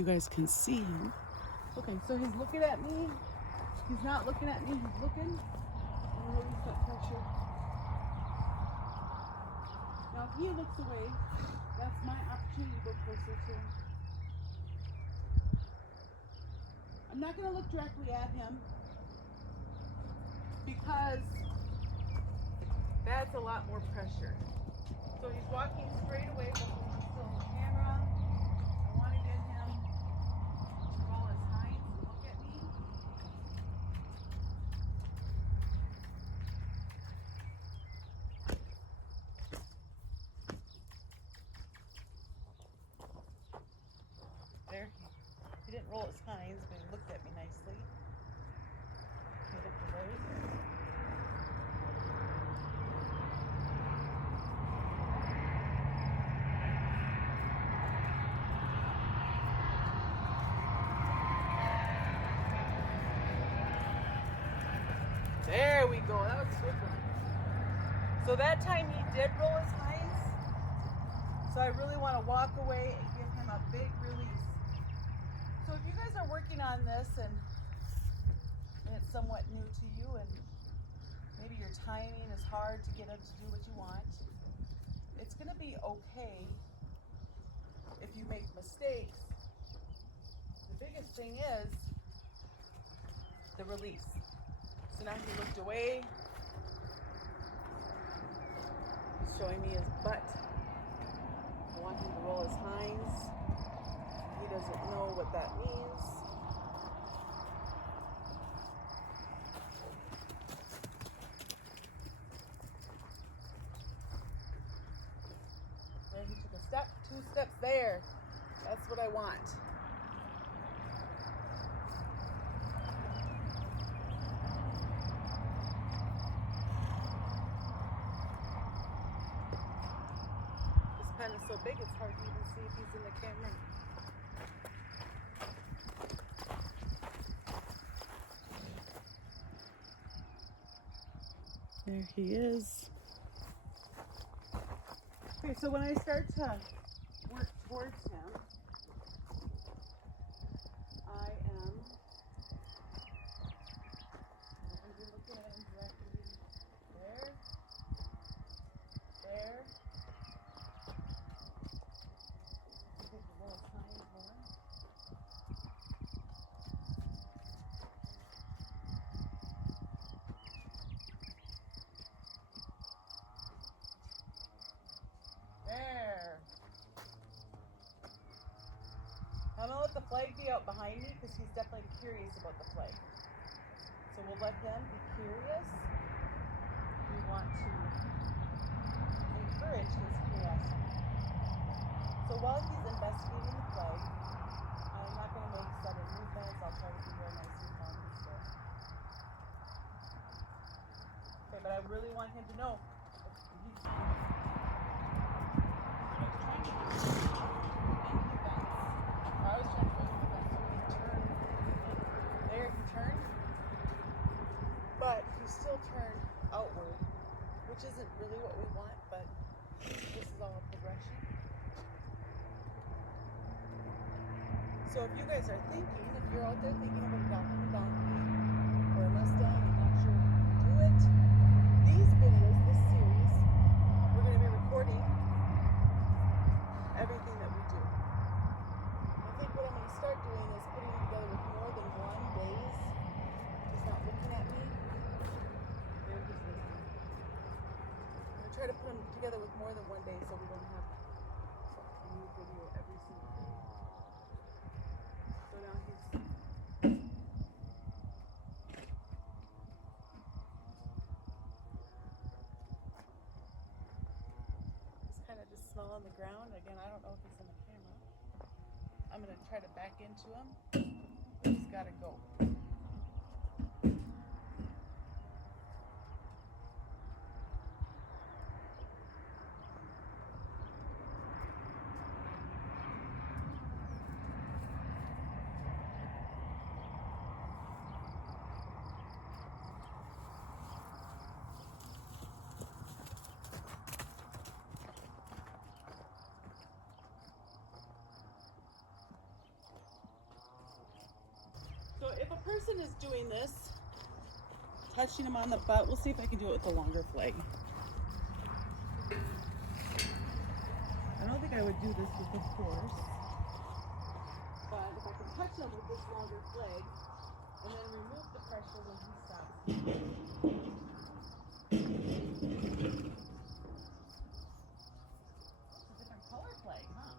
You guys can see him. Okay, so he's looking at me. He's not looking at me, he's looking. I'm gonna release that pressure. Now if he looks away, that's my opportunity to go closer to him. I'm not gonna look directly at him because that's a lot more pressure. So he's walking straight away, but he wants still on the camera. I want to get him to roll his hinds and look at me. There, he didn't roll his hinds, but he looked at me nicely. He looked away. There we go. That was a good one. So that time he did roll his hinds. So I really want to walk away and give him a big release. So if you guys are working on this and it's somewhat new to you and maybe your timing is hard to get him to do what you want, it's going to be okay if you make mistakes. The biggest thing is the release. So now he looked away. He's showing me his butt. I want him to roll his hinds. He doesn't know what that means. There he took a step, 2 steps there. That's what I want. Pen is so big it's hard to even see if he's in the camera. There he is. Okay, so when I start to work towards him, I am going to be looking at him directly there, there. There. I'm going to let the flag be out behind me because he's definitely curious about the flag. So we'll let him be curious. We want to encourage his curiosity. So while he's investigating the flag, I'm not going to make sudden movements. I'll try to be real nice and calm and still. Okay, but I really want him to know. But he still turned outward, which isn't really what we want, but this is all a progression. So if you guys are thinking, if you're out there thinking about adopting a donkey or a Mustang and not sure if you can do it, these videos, this series, we're going to be recording everything that we do. I think what I'm going to start doing is putting them together with more than one days. He's not looking at me. There he's listening. I'm going to try to put them together with more than one day so we don't have a new video every single day. So now he's kind of just smell on the ground. Again, I don't know if he's in the camera. I'm going to try to back into him. He's got to go. if a person is doing this, touching him on the butt, we'll see if I can do it with a longer flag. I don't think I would do this with the force, but if I can touch him with this longer flag and then remove the pressure when he stops. It's a different color flag, huh?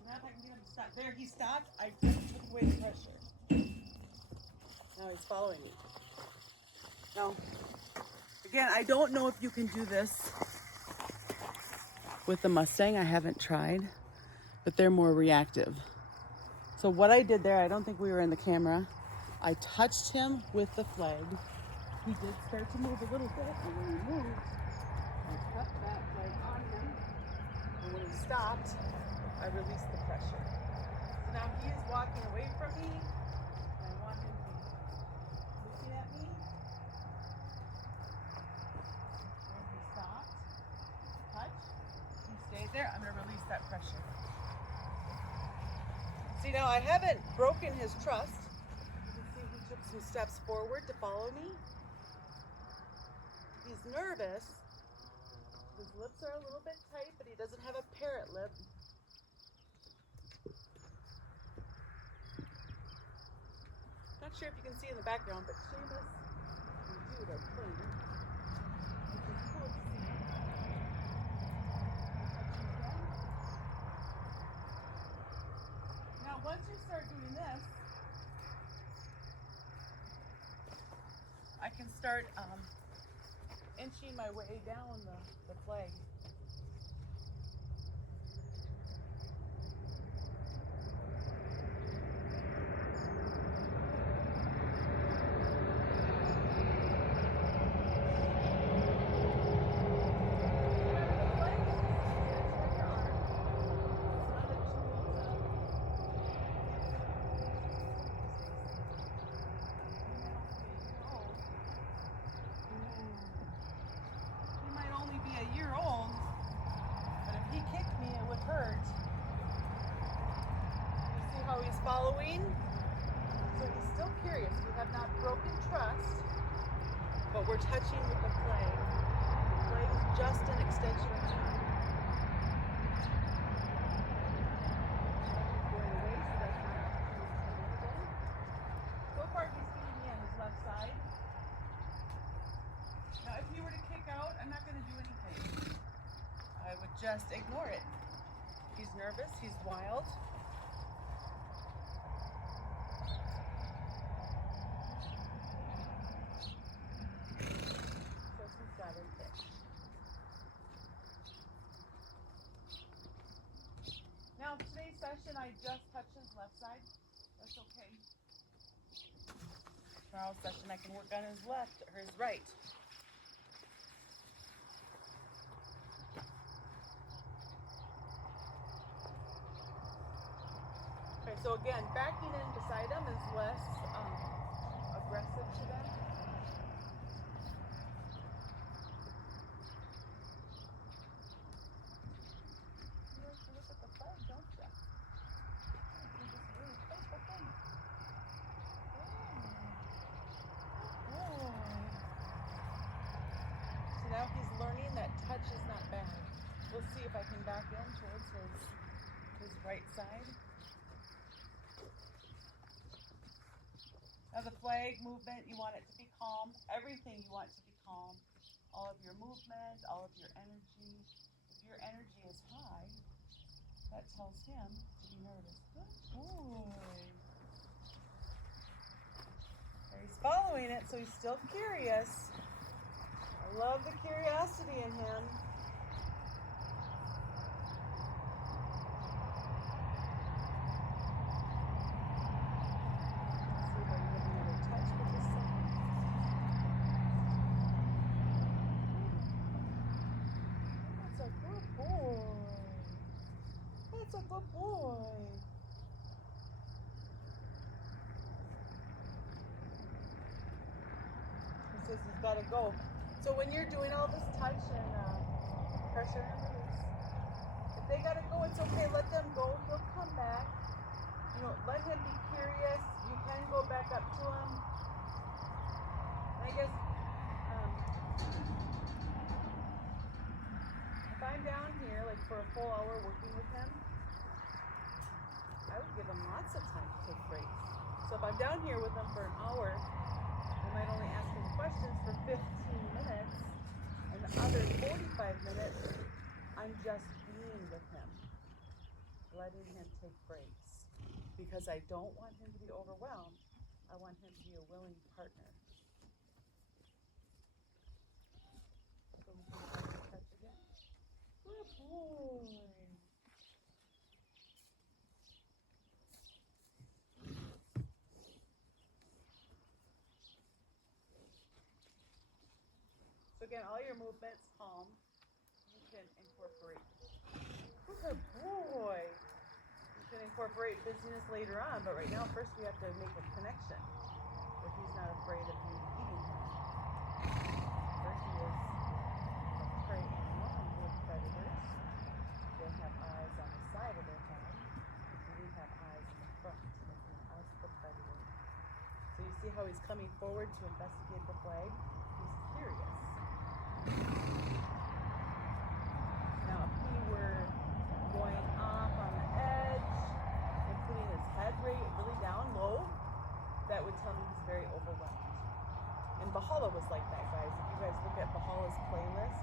Yeah. If I can get him to stop. There, he stopped. I just took away the pressure. Now he's following me. Now, again, I don't know if you can do this with the Mustang. I haven't tried, but they're more reactive. So what I did there, I don't think we were in the camera. I touched him with the flag. He did start to move a little bit, and when he moved, I kept that flag on him. And when he stopped, I released the pressure. So now he is walking away from me. And I want him to be looking at me. When he stopped, touch, he stayed there. I'm going to release that pressure. See, now I haven't broken his trust. You can see he took some steps forward to follow me. He's nervous. His lips are a little bit tight, but he doesn't have a parrot lip. Not sure if you can see in the background, but Seamus and Jude are playing, which is cool to see. Now, once you start doing this, I can start inching my way down the flag. Following, so he's still curious. We have not broken trust, but we're touching with the flag. The flag is just an extension of time. Going away, so that's not again. So far, he's keeping me on his left side. Now, if he were to kick out, I'm not going to do anything. I would just ignore it. He's nervous. He's wild. Now, today's session, I just touched his left side. That's okay. Tomorrow's session, I can work on his left or his right. Okay, so again, backing in beside him is less aggressive to them. Now he's learning that touch is not bad. We'll see if I can back in towards his right side. Now the flag movement, you want it to be calm. Everything you want to be calm. All of your movement, all of your energy. If your energy is high, that tells him to be nervous. Good boy. doing it, so he's still curious. I love the curiosity in him. That's a good boy. He says he's got to go. So when you're doing all this touch and pressure and release, if they got to go, it's okay. Let them go. He'll come back. You know, let him be curious. You can go back up to him. And I guess if I'm down here, like for a full hour working with him, I would give him lots of time to take breaks. So if I'm down here with him for an hour, I might only ask him questions for 15 minutes, and the other 45 minutes, I'm just being with him, letting him take breaks. Because I don't want him to be overwhelmed. I want him to be a willing partner. So we can touch again. Good boy. So again, all your movements, palm, you can incorporate. Good boy. You can incorporate busyness later on, but right now, first we have to make a connection. If he's not afraid of you eating him. First he is a prey animal and wood predators. They have eyes on the side of their head, and we have eyes in the front, making us the predator. So you see how he's coming forward to investigate the flag? He's curious. Now, if he were going off on the edge and putting his head really down low, that would tell me he's very overwhelmed. And Bahala was like that, guys. If you guys look at Bahala's playlist,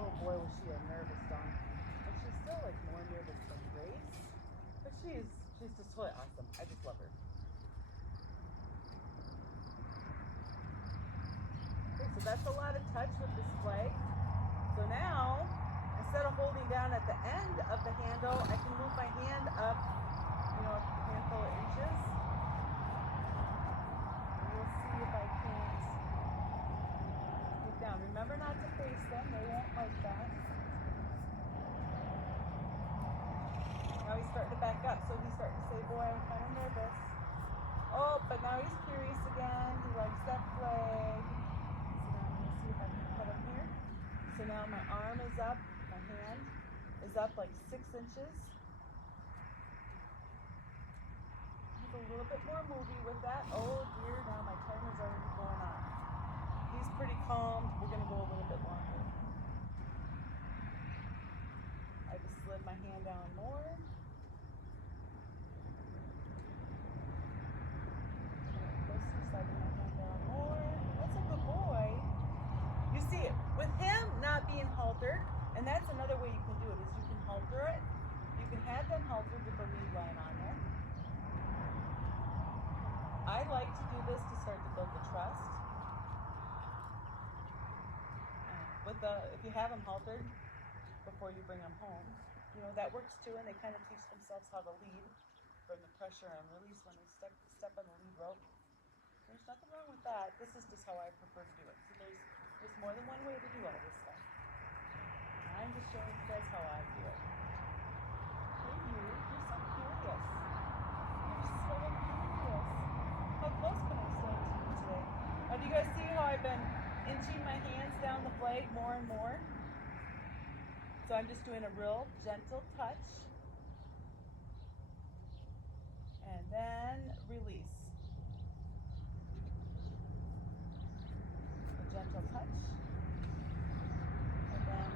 oh boy, was she a nervous donkey. And she's still like more nervous than Grace, but she's just totally awesome. I just love her. So that's a lot of touch with this flag. So now, instead of holding down at the end of the handle, I can move my hand up, you know, a handful of inches. And we'll see if I can't get down. Remember not to face them. They won't like that. Now he's starting to back up. So he's starting to say, boy, I'm kind of nervous. Oh, but now he's curious again. He likes that flag. If I can put him here. So now my arm is up, my hand is up like 6 inches. He's a little bit more movie with that. Oh dear, now my timer's already going on. He's pretty calm. We're going to go a little bit longer. I just slid my hand down more. Sliding my hand down more. That's a good boy. You see it with him not being haltered, and that's another way you can do it, is you can halter it. You can have them haltered with the lead line on there. I like to do this to start to build the trust. If you have them haltered before you bring them home, you know, that works too, and they kind of teach themselves how to lead from the pressure and release when they step on the lead rope. There's nothing wrong with that. This is just how I prefer to do it. So there's more than one way to do all this stuff. I'm just showing you guys how I do it. Hey, you're so curious. You're so curious. How close can I stand to you today? Now, do you guys see how I've been inching my hands down the flag more and more? So I'm just doing a real gentle touch. And then release. Gentle touch, and then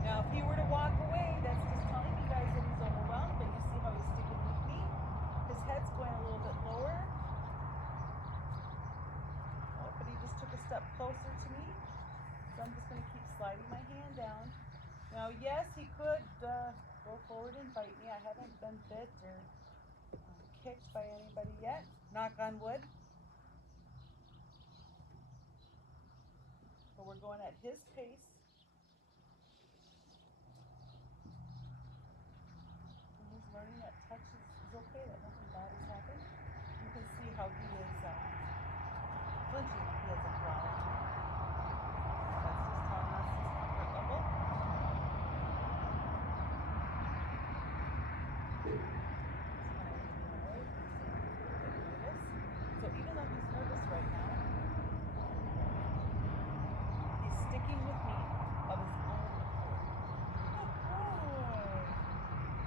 now if he were to walk away, that's just telling you guys that he's overwhelmed, but you see how he's sticking with me? His head's going a little bit lower. Oh, but he just took a step closer to me, so I'm just going to keep sliding my hand down. Now, yes, he could go forward and bite me. I haven't been bit or kicked by anybody yet. Knock on wood. But we're going at his pace. And he's learning that touch is okay, that nothing bad has happened. You can see how he is flinching if he hasn't growled. That's just telling us his comfort level. So even though he's nervous right now, he's sticking with me of his own accord. Good boy.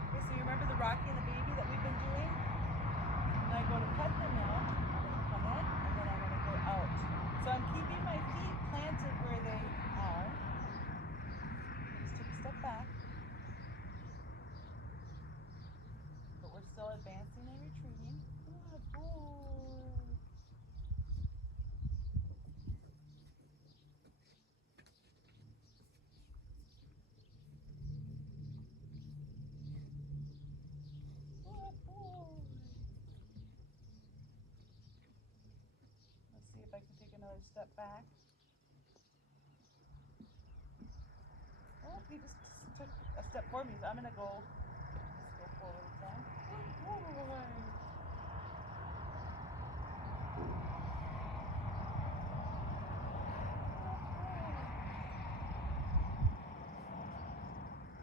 Okay, so you remember the Rocky and the baby that we've been doing? When I go to pet them now, I'm going to come in and then I'm going to go out. So I'm keeping my feet planted where they are. Just take a step back. But we're still advancing and retreating. Good boy. Good boy. Let's see if I can take another step back. Oh, he just took a step for me, so I'm going to go. Let's go forward again. Good boy.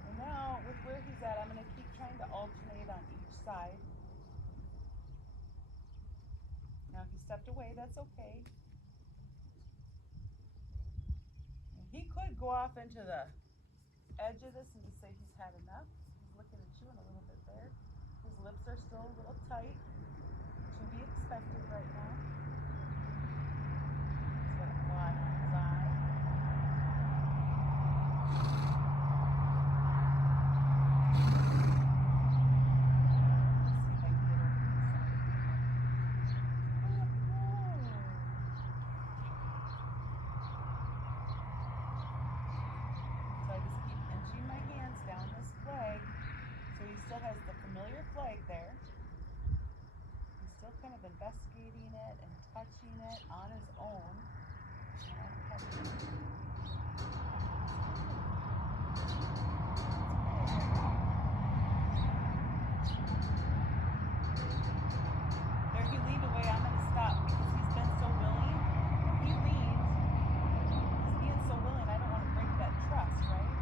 And now, with where he's at, I'm going to keep trying to alternate on each side. Now he stepped away, that's okay. And he could go off into the edge of this and just say he's had enough. He's looking at you and a little bit there. His lips are still a little tight. To be expected right now. He's got a fly on his eye. Let's see if I can get over this side. So I just keep inching my hands down this flag. So he still has the familiar flag there. He's still kind of investigating it and touching it on his own. And I'm petting it. There he leaned away. I'm going to stop because he's been so willing. He leaned. He's being so willing. I don't want to break that trust, right?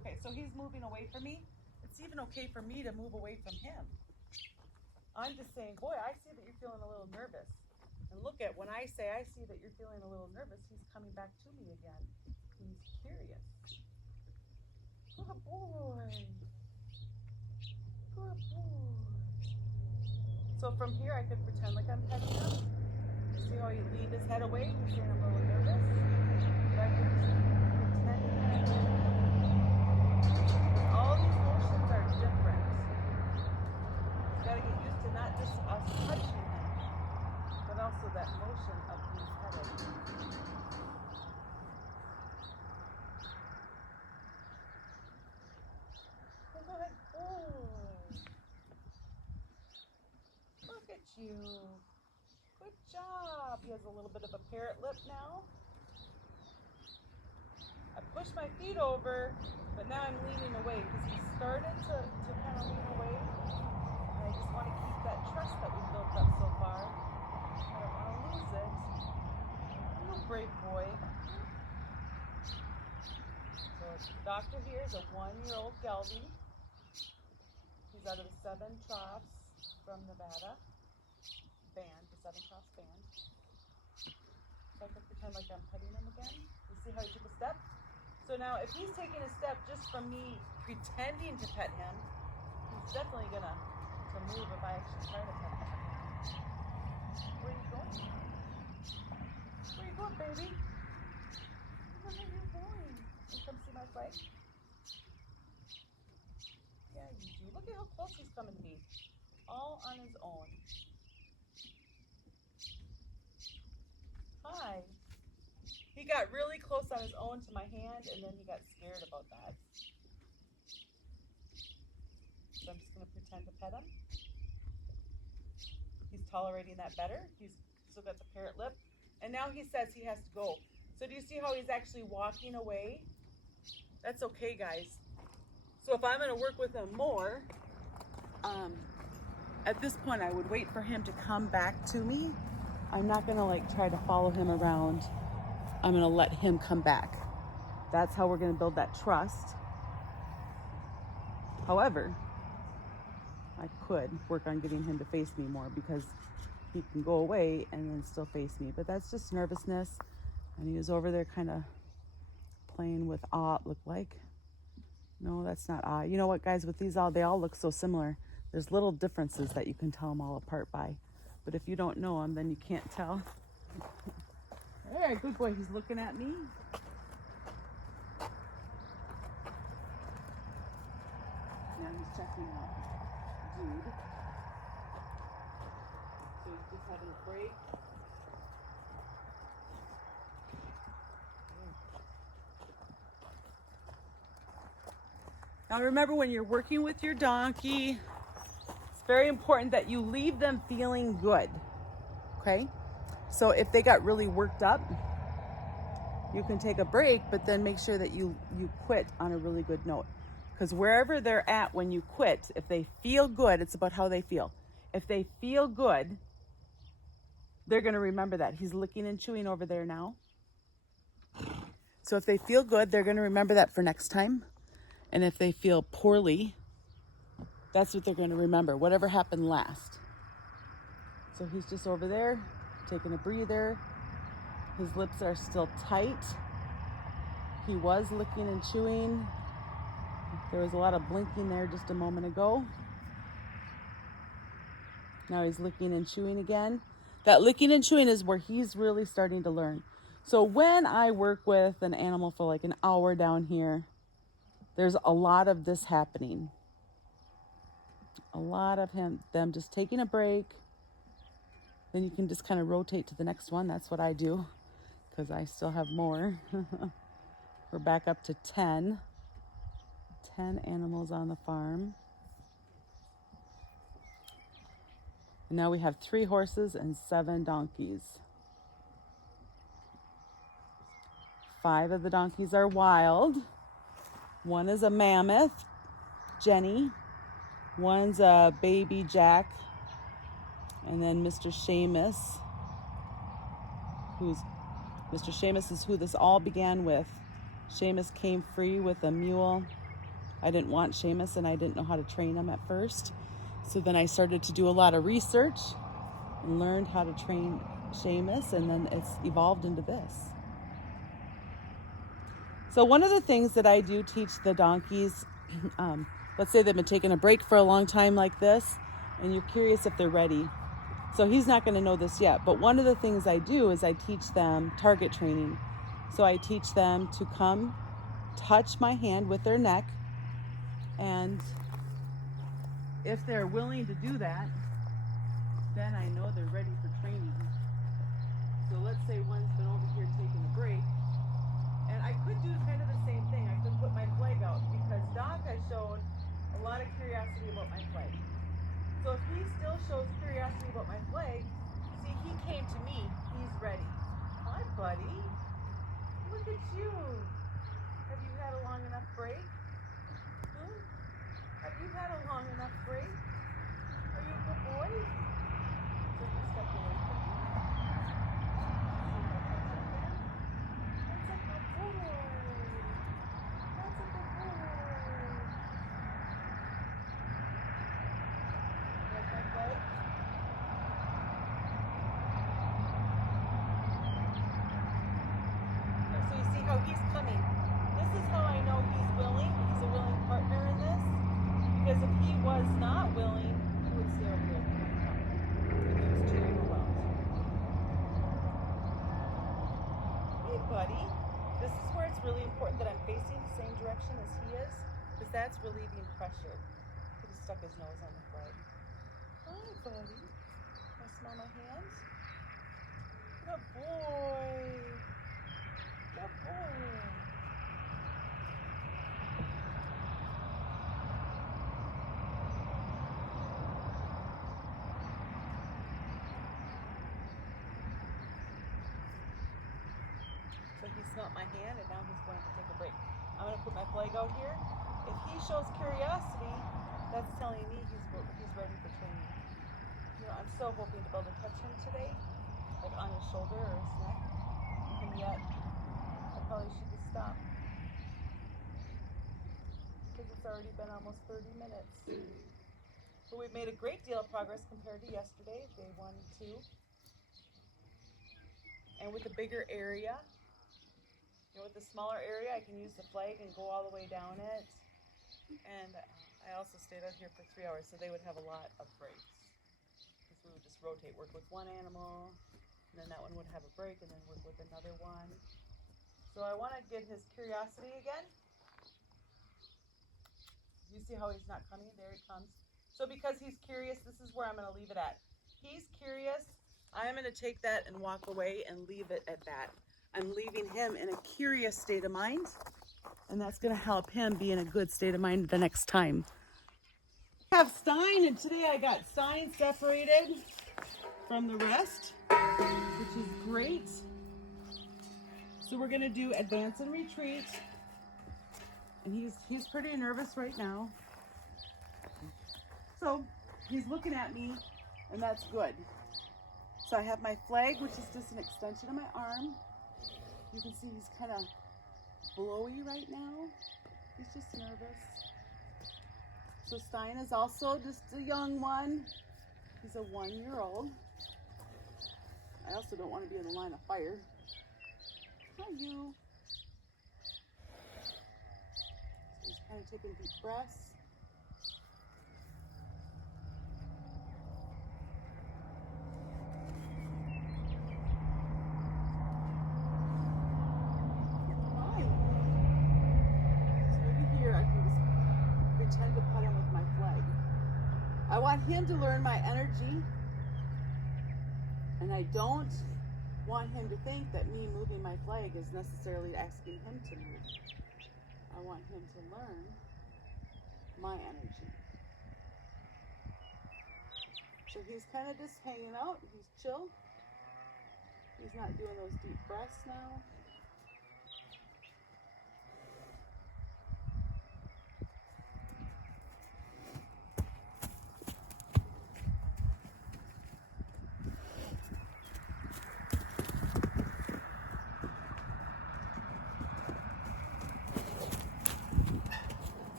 Okay, so he's moving away from me. It's even okay for me to move away from him. I'm just saying, boy, I see that you're feeling a little nervous. And look at, when I say I see that you're feeling a little nervous, he's coming back to me again. He's curious. Good boy. Good boy. So from here, I could pretend like I'm petting him. See how he leaned his head away? He's saying I'm a little nervous. But I could pretend that I'm petting him. All these motions are different. You gotta get used to not just us touching him, but also that motion of being petted. Good boy. Look at you. Good job. He has a little bit of a parrot lip now. I pushed my feet over, but now I'm leaning away because he started to kind of lean away. And I just want to keep that trust that we built up so far. I don't want to lose it. You brave boy. So the doctor here is a 1-year-old gelding. He's out of the 7 Troughs from Nevada band, the 7 Troughs band. So I can pretend like I'm petting him again. You see how he took a step? So now if he's taking a step just from me pretending to pet him, he's definitely gonna move if I actually try to pet him. Where are you going? Where are you going, baby? Where are you going? You come see my flag? Yeah, you do. Look at how close he's coming to me. All on his own. Hi. He got really close on his own to my hand, and then he got scared about that. So I'm just going to pretend to pet him. He's tolerating that better. He's still got the parrot lip. And now he says he has to go. So do you see how he's actually walking away? That's okay, guys. So if I'm going to work with him more, at this point I would wait for him to come back to me. I'm not going to like try to follow him around. I'm going to let him come back. That's how we're going to build that trust. However, I could work on getting him to face me more because he can go away and then still face me. But that's just nervousness. And he was over there kind of playing with awe, it looked like. No, that's not awe. You know what, guys? With these all, they all look so similar. There's little differences that you can tell them all apart by. But if you don't know them, then you can't tell. All right, good boy. He's looking at me. Now he's checking out Dude. So he's just having a break. Now remember, when you're working with your donkey, it's very important that you leave them feeling good, okay? So if they got really worked up, you can take a break, but then make sure that you quit on a really good note. Because wherever they're at when you quit, if they feel good, it's about how they feel. If they feel good, they're going to remember that. He's licking and chewing over there now. So if they feel good, they're going to remember that for next time. And if they feel poorly, that's what they're going to remember, whatever happened last. So he's just over there, taking a breather. His lips are still tight. He was licking and chewing. There was a lot of blinking there just a moment ago. Now he's licking and chewing again. That licking and chewing is where he's really starting to learn. So when I work with an animal for like an hour down here, there's a lot of this happening. A lot of them just taking a break. Then you can just kind of rotate to the next one. That's what I do, because I still have more. We're back up to 10 animals on the farm. And now we have 3 horses and 7 donkeys. 5 of the donkeys are wild. 1 is a mammoth, Jenny. 1's a baby Jack. And then Mr. Seamus, Mr. Seamus is who this all began with. Seamus came free with a mule. I didn't want Seamus, and I didn't know how to train him at first. So then I started to do a lot of research and learned how to train Seamus, and then it's evolved into this. So one of the things that I do teach the donkeys, let's say they've been taking a break for a long time like this, and you're curious if they're ready. So he's not going to know this yet, but one of the things I do is I teach them target training. So I teach them to come touch my hand with their neck, and if they're willing to do that, then I know they're ready for training. So let's say one's been over here taking a break, and I could do kind of the same thing. I could put my flag out, because Doc has shown a lot of curiosity about my flag. So if he still shows curiosity about my flag, see, he came to me, he's ready. Hi, buddy. Look at you. Have you had a long enough break? Have you had a long enough break? Are you a good boy? Just a step away from me. That's a good boy. That's a good boy. Like my butt? So you see how he's coming. This is how I know he's willing. He's a willing partner in this. Because if he was not willing, he would stay over here. If he was too overwhelmed. Hey, buddy. This is where it's really important that I'm facing the same direction as he is, because that's relieving pressure. He stuck his nose on the flag. Hi, buddy. Want to smell my hands? Good boy. smelled my hand, and now he's going to take a break. I'm going to put my flag out here. If he shows curiosity, that's telling me he's ready for training. You know, I'm so hoping to be able to catch him today, like on his shoulder or his neck, and yet I probably should just stop because it's already been almost 30 minutes. But we've made a great deal of progress compared to yesterday, day 1 and 2. And with a bigger area, you know, with a smaller area, I can use the flag and go all the way down it. And I also stayed out here for 3 hours, so they would have a lot of breaks. Because we would just rotate, work with one animal, and then that one would have a break, and then work with another one. So I want to get his curiosity again. You see how he's not coming? There he comes. So because he's curious, this is where I'm going to leave it at. He's curious. I'm going to take that and walk away and leave it at that. I'm leaving him in a curious state of mind, and that's going to help him be in a good state of mind the next time. I have Stein, and today I got Stein separated from the rest, which is great. So we're going to do advance and retreat, and he's pretty nervous right now. So he's looking at me, and that's good. So I have my flag, which is just an extension of my arm. You can see he's kind of blowy right now. He's just nervous. So Stein is also just a young one. He's a 1-year-old. I also don't want to be in the line of fire. Hi, you. So he's kind of taking deep breaths. Pretend to pet him with my flag. I want him to learn my energy, and I don't want him to think that me moving my flag is necessarily asking him to move. I want him to learn my energy. So he's kind of just hanging out. He's chill. He's not doing those deep breaths now.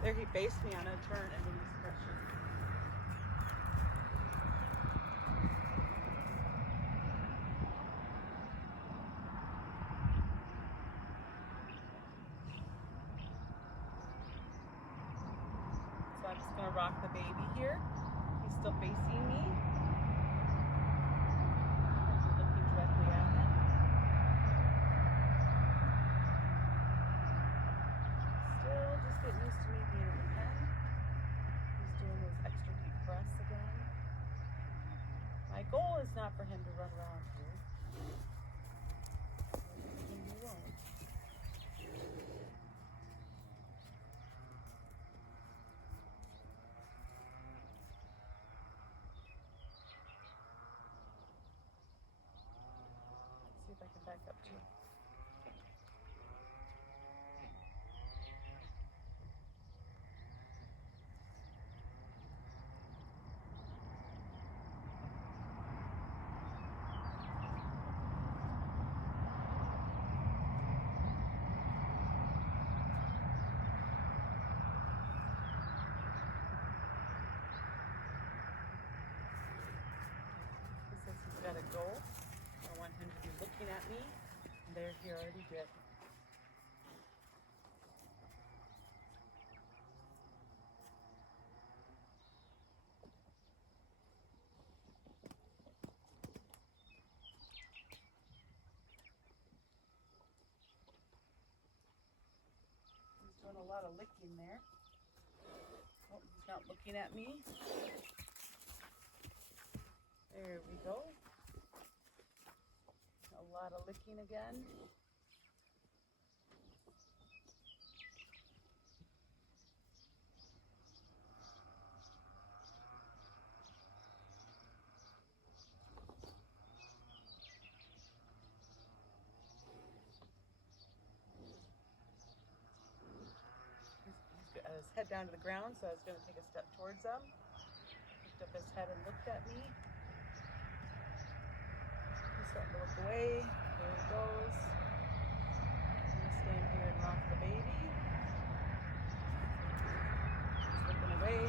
There he faced me on a turn and released pressure. So I'm just going to rock the baby here. He's still facing me. I'm looking directly at him. Still just getting used to me being in the pen. He's doing those extra deep breaths again. My goal is not for him to run around here. He won't. Let's see if I can back up to you. He says he's got to go. I want him to be looking at me. And there he already did. He's doing a lot of licking there. Oh, he's not looking at me. There we go. A lot of licking again. his head down to the ground, so I was going to take a step towards him. Picked up his head and looked at me. He's starting to look away. There he goes. I'm going to stand here and rock the baby. He's looking away.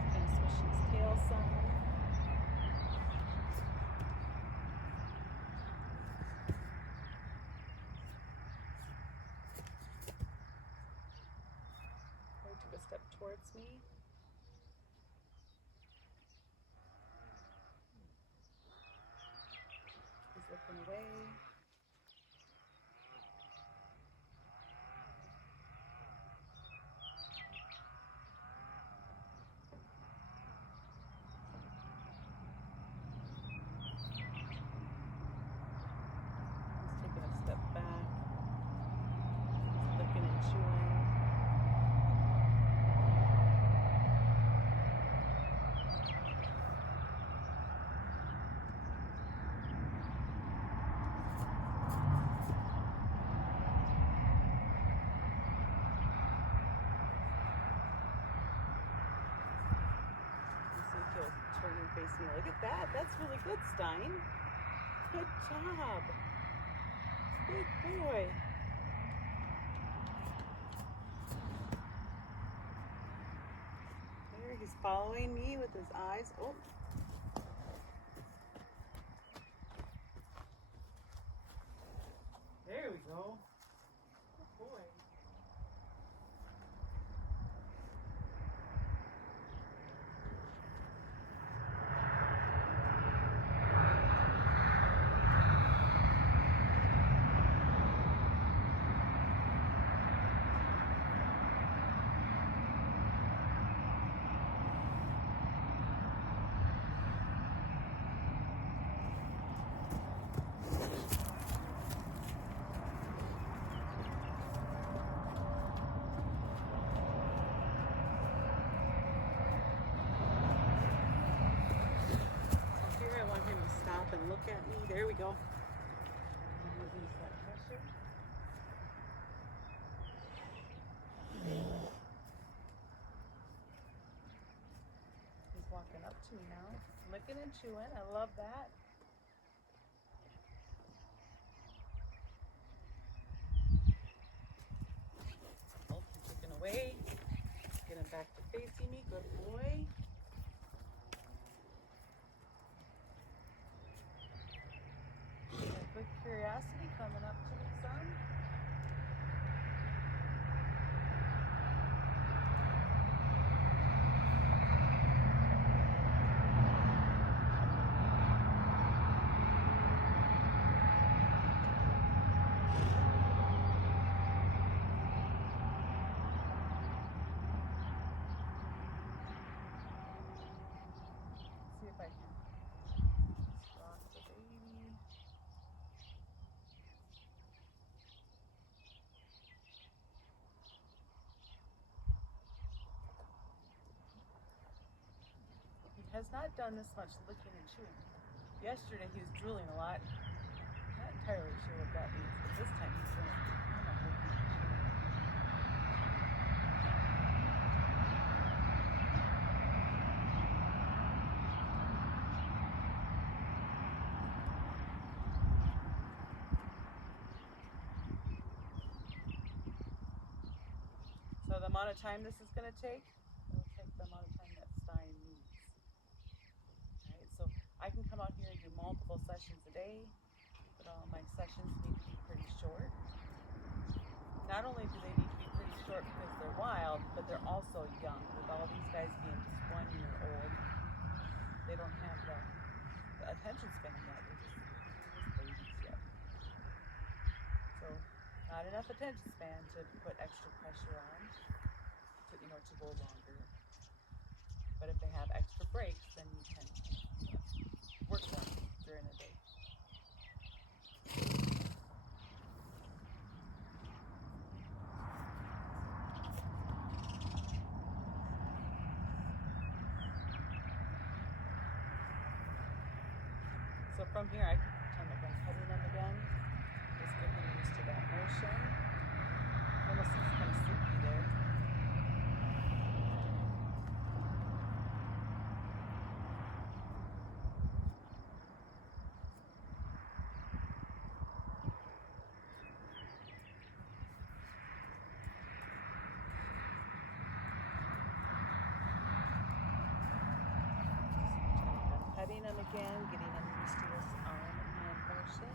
He's kind of swishing his tail some. Took a step towards me. He's looking away. He's taking a step back. He's looking and chewing. Turn and face me. Look at that. That's really good, Stein. Good job. Good boy. There, he's following me with his eyes. Oh. There we go. Good boy. And look at me. There we go. Release that pressure. He's walking up to me now, licking and chewing. I love that. Oh, looking away. Get him back to facing me. Good boy. Good curiosity coming up to me some. See if I can rock the baby. Has not done this much licking and chewing. Yesterday he was drooling a lot. Not entirely sure what that means, but this time he's doing it. So the amount of time this is going to take, it'll take the amount of time that Stein needs. So I can come out here and do multiple sessions a day, but all my sessions need to be pretty short. Not only do they need to be pretty short because they're wild, but they're also young. With all these guys being just 1 year old, they don't have the attention span yet. They're just babies yet. So not enough attention span to put extra pressure on, to go longer. But if they have extra breaks, then you can work them during the day. So from here, I can pretend like I'm petting them again. Just get them used to that motion. Mustang's kind of sleepy there. Petting him again, getting him used to this arm and hand motion.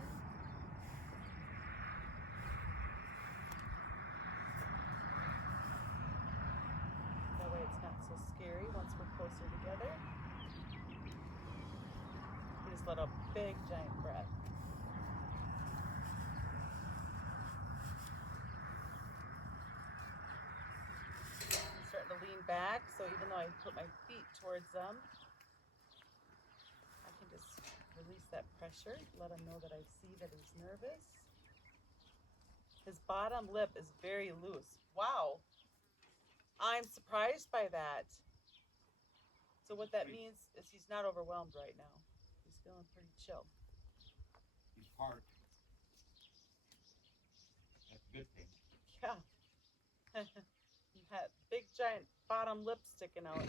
That way it's not so scary once we're closer together. You just let a big giant breath. I'm starting to lean back, so even though I put my feet towards them, I can just release that pressure, let him know that I see that he's nervous. His bottom lip is very loose. Wow. I'm surprised by that. So what that means is he's not overwhelmed right now. He's feeling pretty chill. He's parked. That's a good thing. Yeah. That big giant bottom lip sticking out.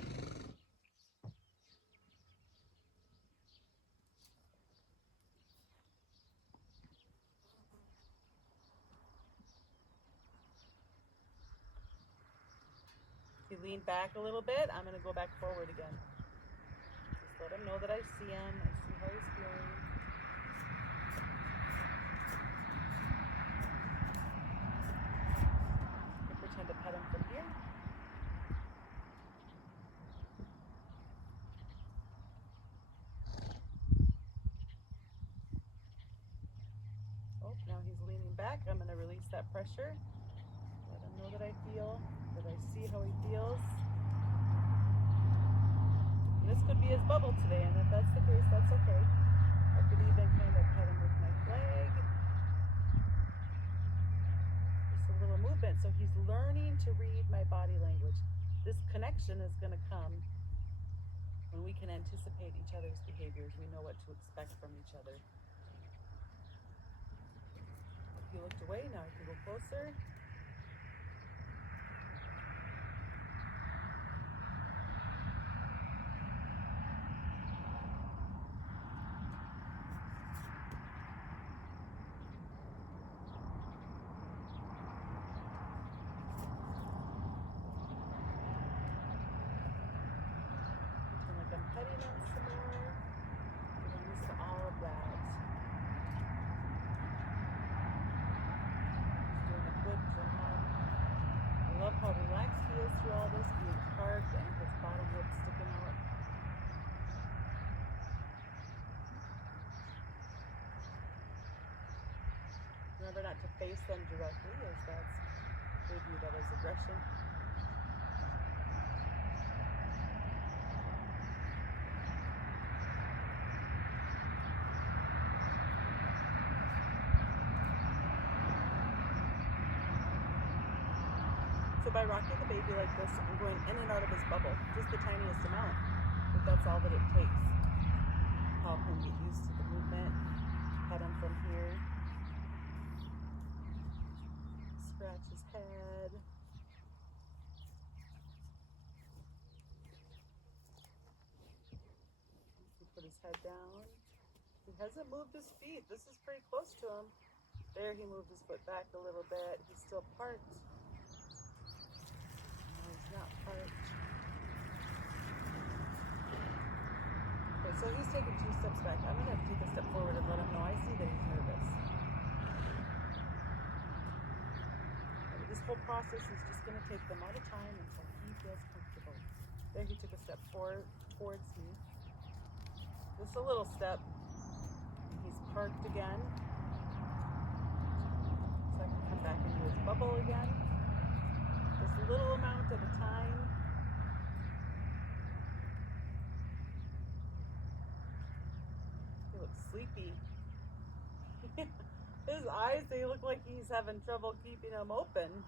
He leaned back a little bit. I'm going to go back forward again. Just let him know that I see him. I see how he's feeling. I can pretend to pet him from here. Oh, now he's leaning back. I'm going to release that pressure. Let him know that I feel, that I see how he feels. And this could be his bubble today, and if that's the case, that's okay. I could even kind of pet him with my flag. Just a little movement. So he's learning to read my body language. This connection is going to come when we can anticipate each other's behaviors. We know what to expect from each other. If you looked away, now I can go closer. Petting him some more. Getting used to all of that. He's doing a good job. I love how relaxed he is through all this, being parked and his bottom lip sticking out. Remember not to face them directly, as that's they view that as aggression. So by rocking the baby like this, I'm going in and out of his bubble, just the tiniest amount, but that's all that it takes. Help him get used to the movement, pet him from here, scratch his head. He put his head down. He hasn't moved his feet. This is pretty close to him. There, he moved his foot back a little bit. He's still parked. Not parked. Okay, so he's taking 2 steps back. I'm going to take a step forward and let him know I see that he's nervous. And this whole process is just going to take the amount of time until he feels comfortable. There, he took a step forward towards me. Just a little step. He's parked again. So I can come back into his bubble again. Just a little amount at a time. He looks sleepy. His eyes, they look like he's having trouble keeping them open.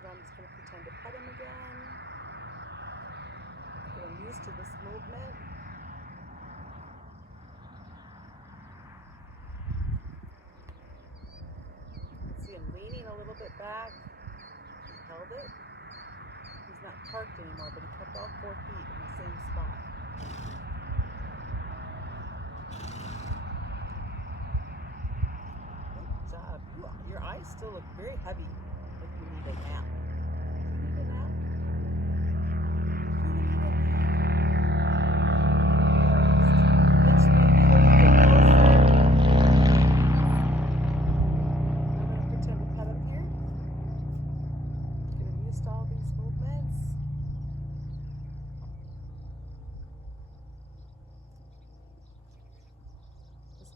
So I'm just going to pretend to pet him again. Getting used to this movement. back, he held it. He's not parked anymore, but he kept all 4 feet in the same spot. Good job. Your eyes still look very heavy, like you need a nap. Do you need a nap?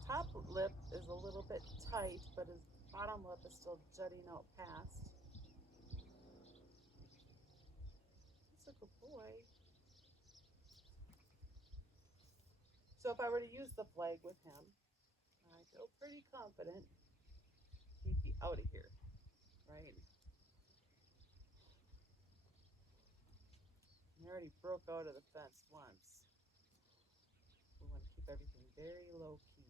Top lip is a little bit tight, but his bottom lip is still jutting out past. He's a good boy. So if I were to use the flag with him, I feel pretty confident he'd be out of here, right? He already broke out of the fence once. We want to keep everything very low key.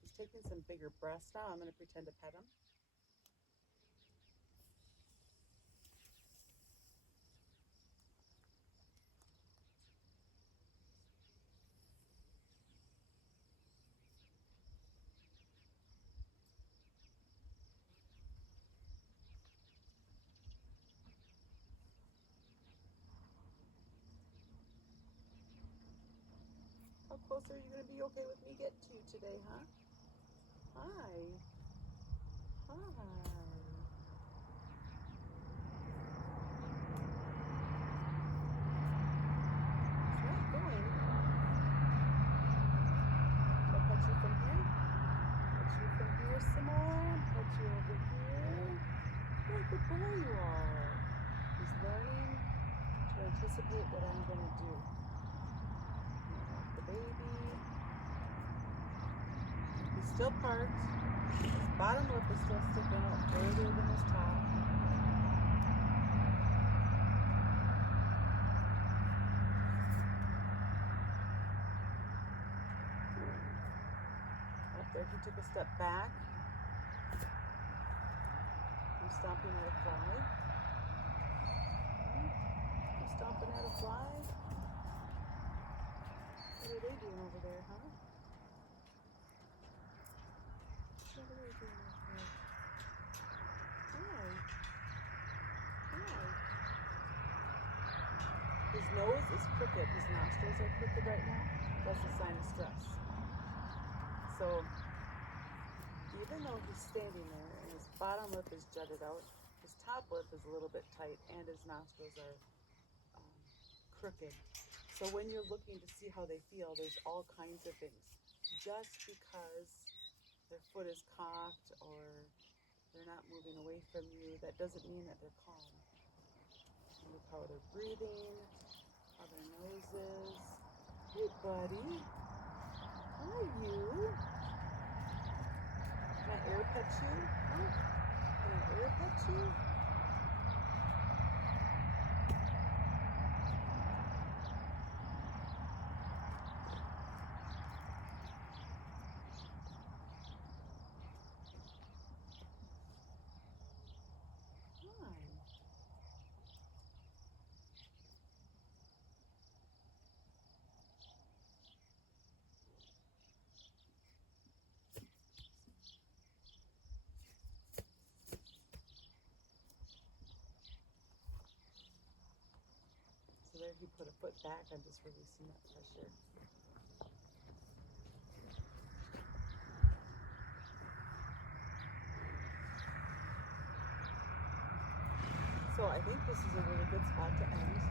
He's taking some bigger breaths now. I'm going to pretend to pet him. How close are you going to be okay with me getting to you today, huh? Hi. Hi. It's not going. I'll put you from here. Put you from here some more. Put you over here. What a good boy you are. He's learning to anticipate what I'm going to do. The baby. He's still parked. His bottom lip is still sticking out further than his top. Up there, he took a step back. I'm stomping at a fly. I'm stomping at a fly. What are they doing over there, huh? What are they doing over there? Hi. Hi. His nose is crooked. His nostrils are crooked right now. That's a sign of stress. So, even though he's standing there and his bottom lip is jutted out, his top lip is a little bit tight and his nostrils are crooked. So when you're looking to see how they feel, there's all kinds of things. Just because their foot is cocked or they're not moving away from you, that doesn't mean that they're calm. Look how they're breathing, how their nose is. Hey, buddy. How are you? Can I air pet you? Huh? Can I air pet you? So there he put a foot back. I'm just releasing that pressure. So I think this is a really good spot to end.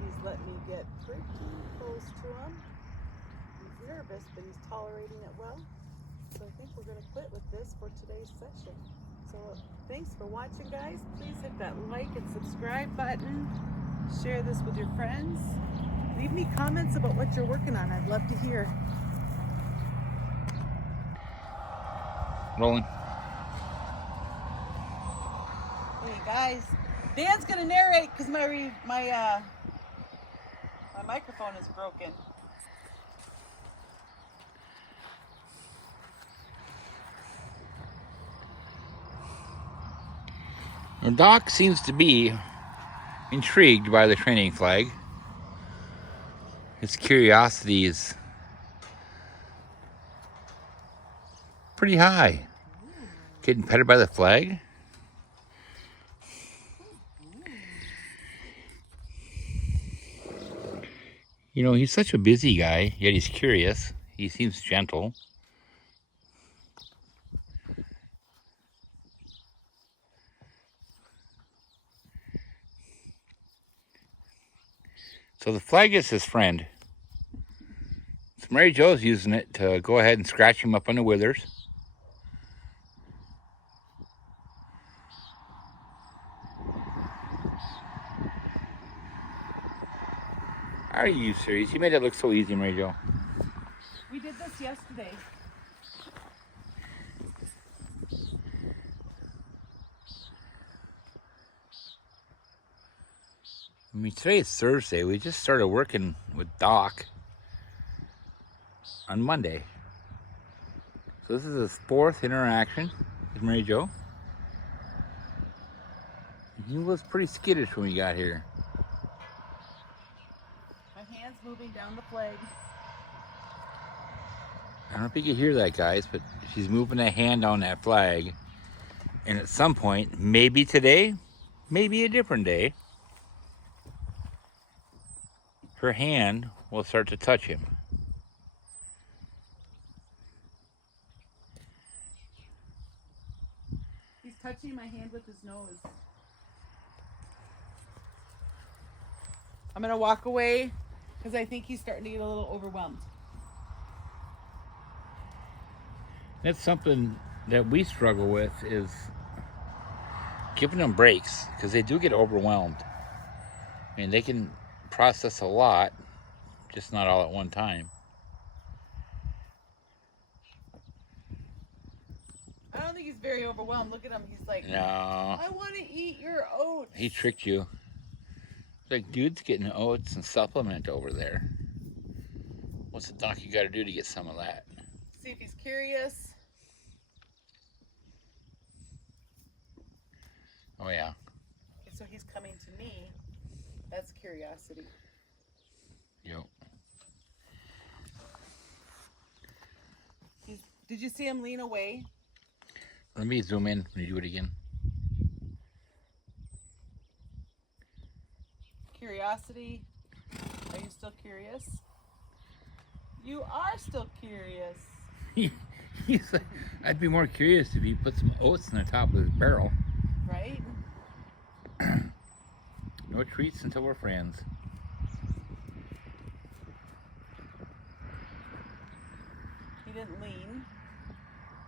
He's let me get pretty close to him. He's nervous, but he's tolerating it well. So I think we're going to quit with this for today's session. So thanks for watching, guys. Please hit that like and subscribe button. Share this with your friends. Leave me comments about what you're working on. I'd love to hear. Rolling. Hey guys, Dan's gonna narrate because my microphone is broken. And Doc seems to be intrigued by the training flag. His curiosity is pretty high. Getting petted by the flag. You know, he's such a busy guy, yet he's curious. He seems gentle. So the flag is his friend. So Mary Jo's using it to go ahead and scratch him up on the withers. How are you, Series? You made it look so easy, Mary Jo. We did this yesterday. I mean, today is Thursday. We just started working with Doc on Monday. So this is his 4th interaction with Mary Jo. He was pretty skittish when we got here. My hand's moving down the flag. I don't know if you can hear that, guys, but she's moving a hand on that flag. And at some point, maybe today, maybe a different day, her hand will start to touch him. He's touching my hand with his nose. I'm gonna walk away because I think he's starting to get a little overwhelmed. That's something that we struggle with, is giving them breaks, because they do get overwhelmed. I mean, they can process a lot, just not all at one time. I don't think he's very overwhelmed. Look at him. He's like, No. I want to eat your oats. He tricked you. It's like, dude's getting oats and supplement over there. What's the donkey got to do to get some of that? See if he's curious. Oh, yeah. Okay, so he's coming to me. That's curiosity. Yep. Did you see him lean away? Let me zoom in when you do it again. Curiosity. Are you still curious? You are still curious. He's like, I'd be more curious if he put some oats in the top of his barrel. Right? No treats until we're friends. He didn't lean.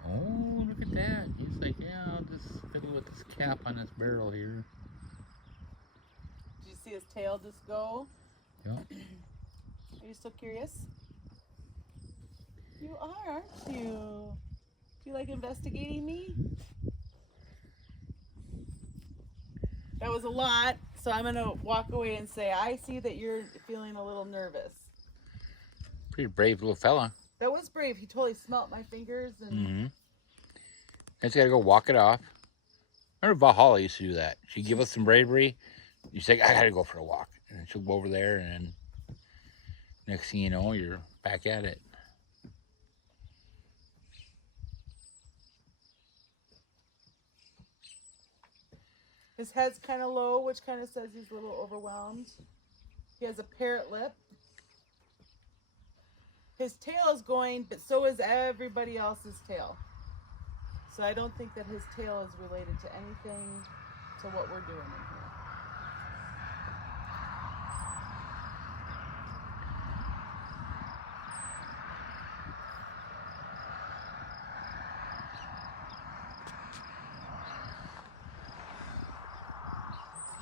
Oh, look at that. He's like, yeah, I'll just fiddle with this cap on this barrel here. Did you see his tail just go? Yep. Are you still curious? You are, aren't you? Do you like investigating me? That was a lot, so I'm going to walk away and say, I see that you're feeling a little nervous. Pretty brave little fella. That was brave. He totally smelt my fingers. And I just got to go walk it off. Remember Valhalla used to do that. She'd give us some bravery. You say, I got to go for a walk. And then she'll go over there, and then next thing you know, you're back at it. His head's kind of low, which kind of says he's a little overwhelmed. He has a parrot lip. His tail is going, but so is everybody else's tail. So I don't think that his tail is related to anything to what we're doing in here.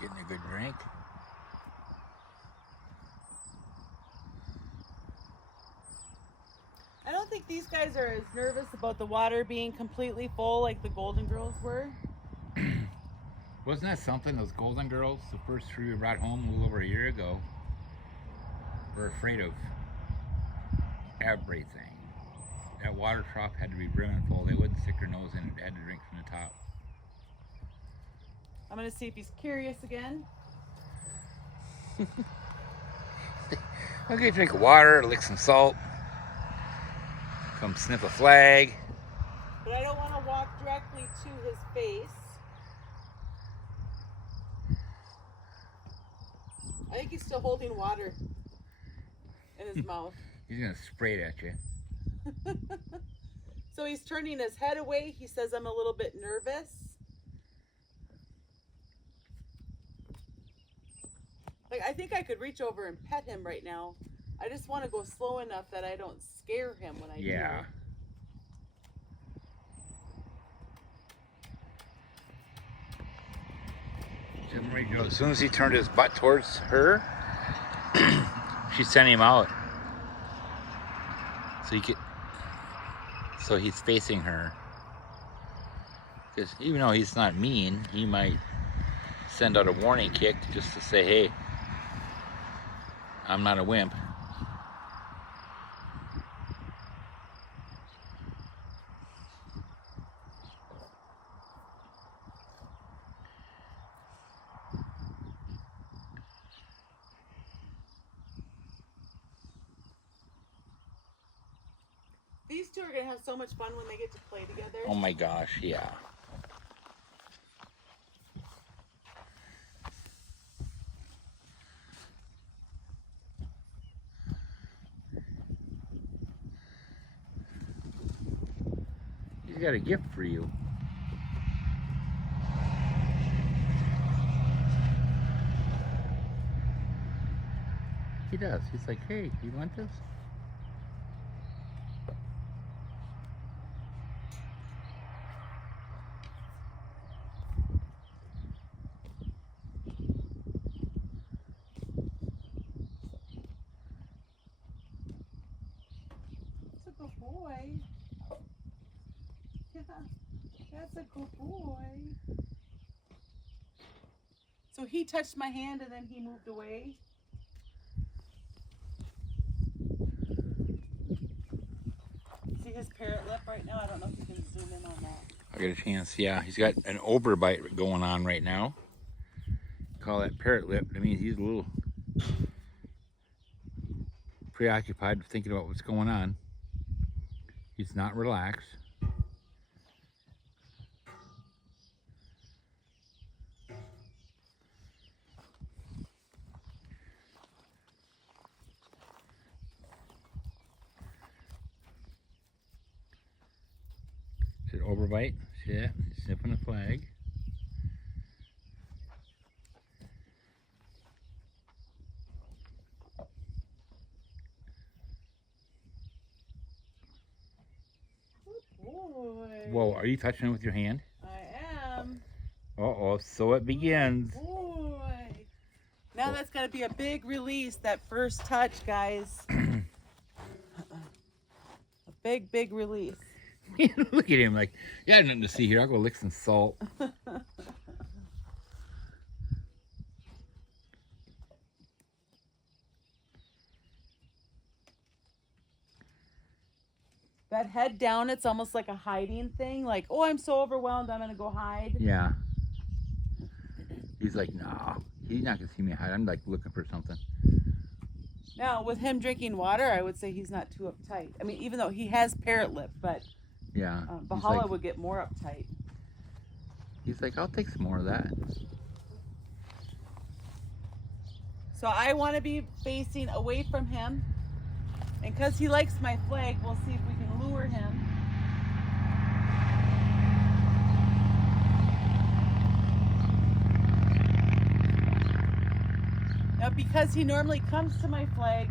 Getting a good drink. I don't think these guys are as nervous about the water being completely full like the Golden Girls were. Wasn't that something, those Golden Girls, the first 3 we brought home a little over a year ago, were afraid of everything. That water trough had to be brimming full. They wouldn't stick their nose in it. They had to drink from the top. I'm gonna see if he's curious again. I'll get a drink of water, lick some salt, come sniff a flag. But I don't want to walk directly to his face. I think he's still holding water in his mouth. He's gonna spray it at you. So he's turning his head away. He says, I'm a little bit nervous. Like, I think I could reach over and pet him right now. I just want to go slow enough that I don't scare him when I do. Yeah. As soon as he turned his butt towards her, she sent him out. So he's facing her. Because even though he's not mean, he might send out a warning kick just to say, hey, I'm not a wimp. These two are going to have so much fun when they get to play together. Oh my gosh, yeah. He's got a gift for you. He does. He's like, hey, you want this? That's a good boy. Yeah, that's a good boy. So he touched my hand and then he moved away. See his parrot lip right now? I don't know if you can zoom in on that. I'll get a chance. Yeah, he's got an overbite going on right now. Call that parrot lip. That means he's a little preoccupied with thinking about what's going on. He's not relaxed. Is it overbite? See that? He's sniffing a flag. Good boy. Whoa, are you touching it with your hand? I am. Uh-oh, so it begins. Good boy. Now that's got to be a big release, that first touch, guys. A big, big release. Look at him like, yeah, nothing to see here. I'll go lick some salt. That head down, it's almost like a hiding thing. Like, oh, I'm so overwhelmed, I'm going to go hide. Yeah. He's like, no, he's not going to see me hide. I'm like looking for something. Now, with him drinking water, I would say he's not too uptight. I mean, even though he has parrot lip, but yeah, Bahala like, would get more uptight. He's like, I'll take some more of that. So I want to be facing away from him. And because he likes my flag, we'll see if we can lure him. Now, because he normally comes to my flag,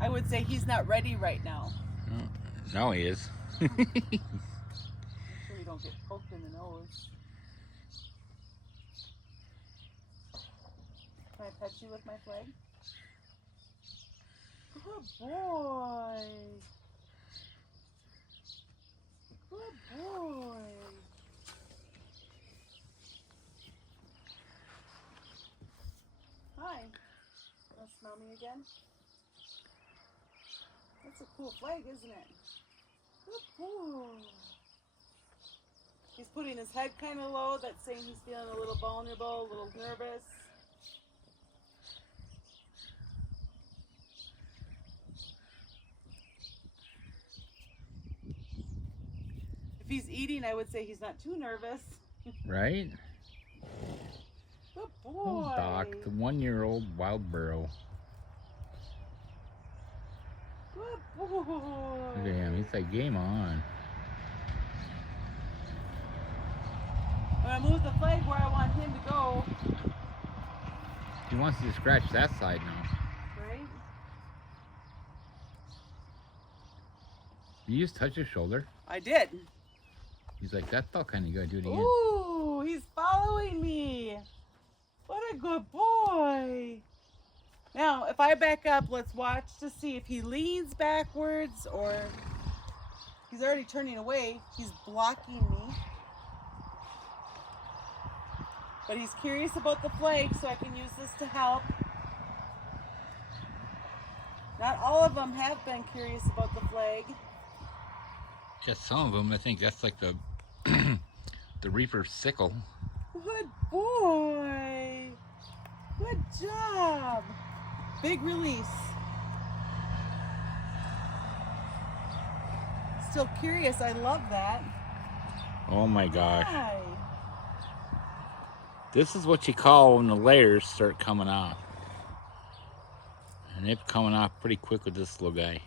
I would say he's not ready right now. No, he is. Make sure you don't get poked in the nose. Can I pet you with my flag? Good boy. Good boy. Hi. Want to smell me again? That's a cool flag, isn't it? Good boy. He's putting his head kind of low. That's saying he's feeling a little vulnerable, a little nervous. If he's eating, I would say he's not too nervous. Right? Good Oh, boy. Doc, the 1-year-old wild burro. Good boy. Look at him. He's like, game on. When I move the flag where I want him to go. He wants you to scratch that side now. Right? You just touch his shoulder. I did. He's like, that felt kind of good. Do it again. Ooh, he's following me. What a good boy. Now, if I back up, let's watch to see if he leans backwards or he's already turning away. He's blocking me. But he's curious about the flag, so I can use this to help. Not all of them have been curious about the flag. Just some of them. I think that's like the the Reaper sickle. Good boy. Good job. Big release. Still curious. I love that. Oh my gosh. Hi. This is what you call when the layers start coming off. And they're coming off pretty quick with this little guy.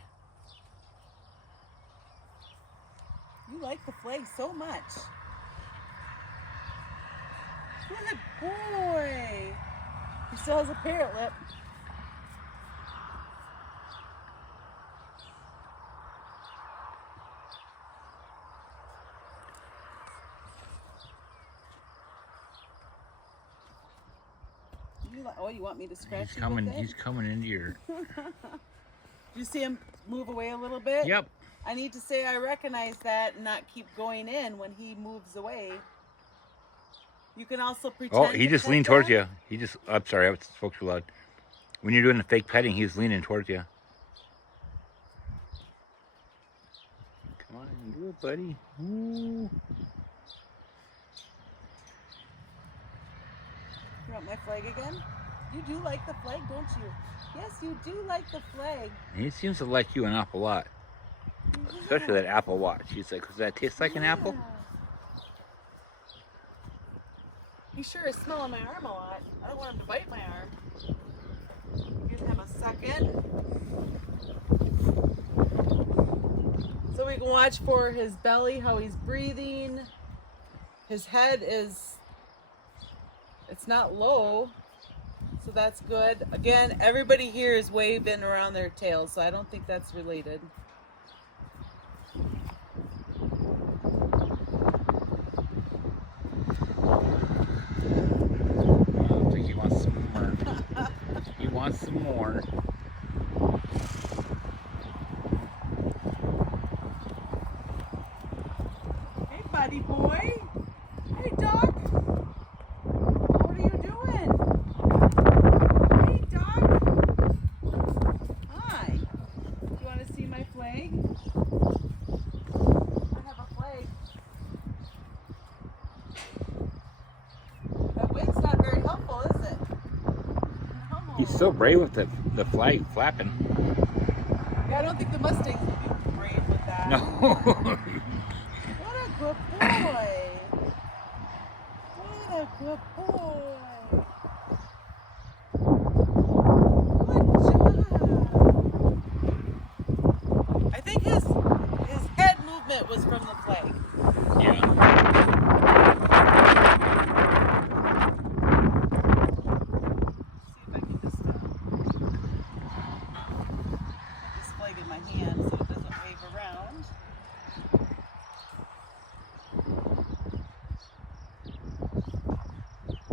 You like the flag so much. Good boy. He still has a parrot lip. Oh, you want me to scratch He's you coming. with it? He's coming into your. Do you see him move away a little bit? Yep. I need to say I recognize that and not keep going in when he moves away. You can also pretend. Oh, he to just pet leaned towards them. you. He just. I'm sorry, I spoke too loud. When you're doing the fake petting, he's leaning towards you. Come on, do it, buddy. Ooh. You want my flag again? You do like the flag, don't you? Yes, you do like the flag. He seems to like you an awful lot. Especially that Apple Watch. He's like, does that taste like an apple? He sure is smelling my arm a lot. I don't want him to bite my arm. Give him a second. So we can watch for his belly, how he's breathing. His head is, it's not low, so that's good. Again, everybody here is waving around their tails, so I don't think that's related. I don't think he wants some more. He wants some more. Hey, buddy boy. Hey, Doc. What are you doing? Hey, Doc. Hi. Do you want to see my flag? I have a flag. That wind's not very helpful, is it? No. He's so brave with the flag flapping. Yeah, I don't think the Mustangs would be brave with that. No. What a good boy. What a good boy. Good job. I think his head movement was from the flag. Yeah. See if I can just put this flag in my hand so it doesn't wave around.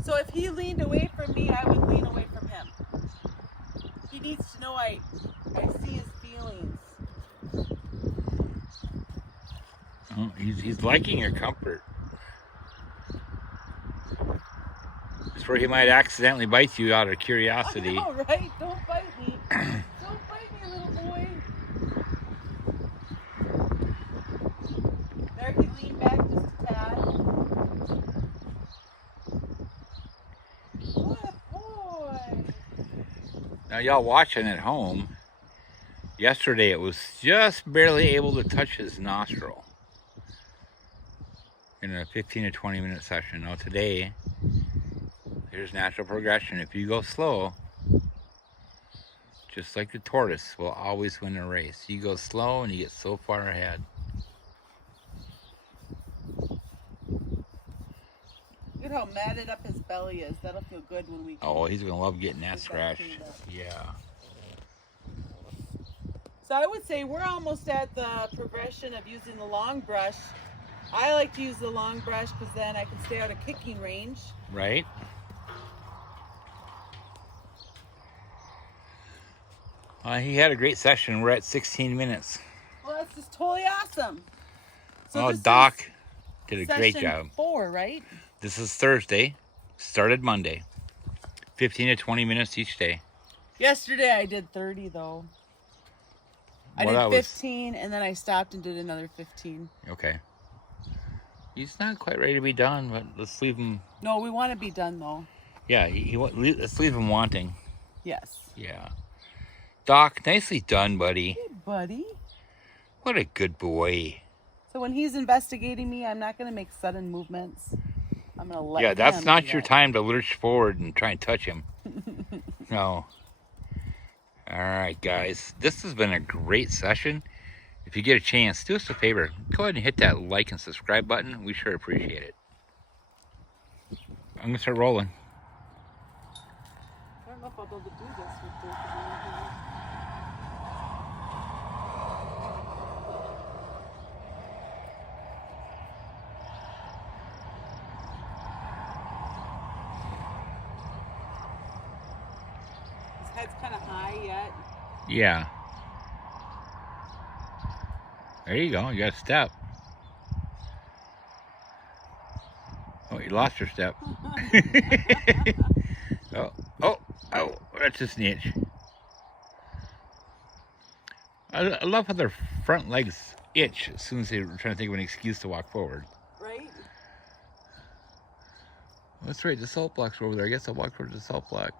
So if he leaned away from me, I would lean away from him. He needs to know I see his feelings. Oh, he's liking your comfort. It's where he might accidentally bite you out of curiosity. I know, right? Don't bite me. Don't bite me, little boy. There, he leaned back just a tad. Now y'all watching at home, yesterday it was just barely able to touch his nostril in a 15 to 20 minute session. Now today, there's natural progression. If you go slow, just like the tortoise will always win a race. You go slow and you get so far ahead. Look at how matted up his belly is. That'll feel good when we. Oh, he's gonna love getting that get scratched. cleaned up. Yeah. So I would say we're almost at the progression of using the long brush. I like to use the long brush because then I can stay out of kicking range. Right? He had a great session. We're at 16 minutes. Well, that's just totally awesome. So Oh, this Doc is did a great session job. 4, right? This is Thursday. Started Monday. 15 to 20 minutes each day. Yesterday I did 30 though. I Well, that did was- 15 and then I stopped and did another 15. Okay. He's not quite ready to be done, but let's leave him. No, we want to be done though. Yeah, let's leave him wanting. Yes. Yeah. Doc, nicely done, buddy. Hey, buddy. What a good boy. So when he's investigating me, I'm not going to make sudden movements. I'm going to let Yeah, that's him not do your that. time to lurch forward and try and touch him. No. All right, guys. This has been a great session. If you get a chance, do us a favor. Go ahead and hit that like and subscribe button. We sure appreciate it. I'm going to start rolling. I don't know if I'll be able to do this with both of them. His head's kind of high yet. Yeah. There you go. You got a step. Oh, you lost your step. Oh, that's just an itch. I love how their front legs itch as soon as they're trying to think of an excuse to walk forward. Right? That's right, the salt blocks are over there. I guess I'll walk towards the salt block.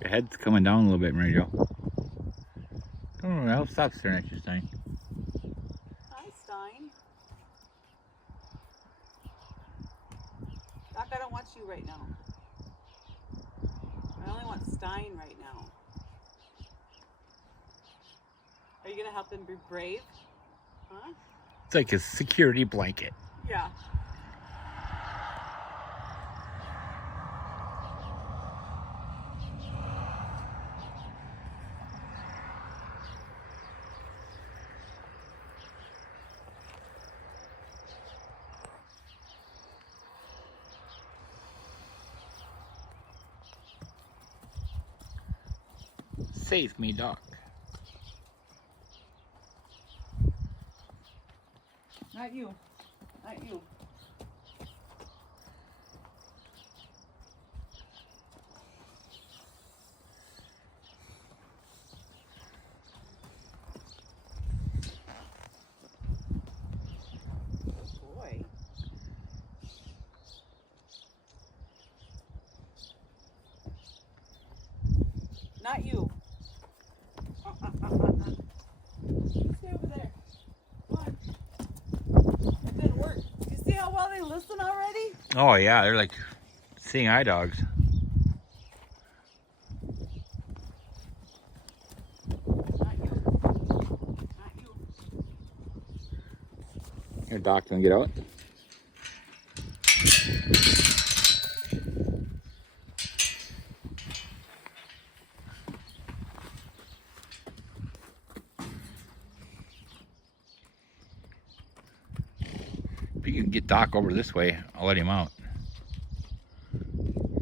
Your head's coming down a little bit, Mary Jo. Oh, I'll stop staring at you, Stein. Hi, Stein. Doc, I don't want you right now. I only want Stein right now. Are you going to help him be brave? Huh? It's like a security blanket. Yeah. Save me, Doc. Not you. Not you. Boy. Not you. Stay over there. Come on. It didn't work. You see how well they listen already? Oh, yeah, they're like seeing eye dogs. Not you. Not you. Here, Doc, can we get out? If you can get Doc over this way, I'll let him out.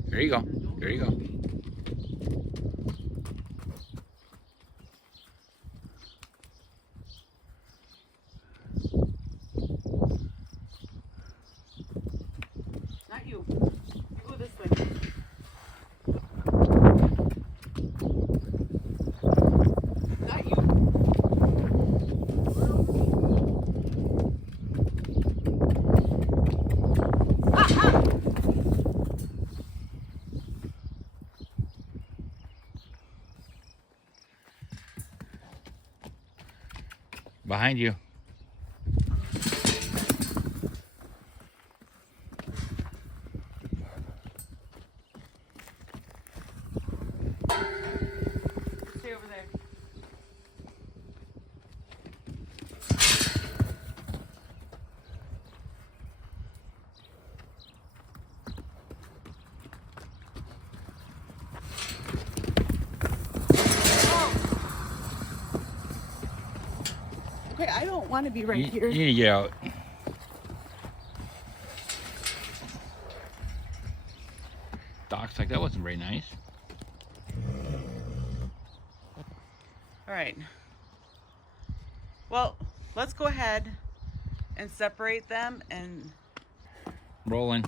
There you go. There you go. Behind you. Stay over there. Okay, I don't want to be right here. You need to get out. Doc's like, that wasn't very nice. All right. Well, let's go ahead and separate them and Rolling.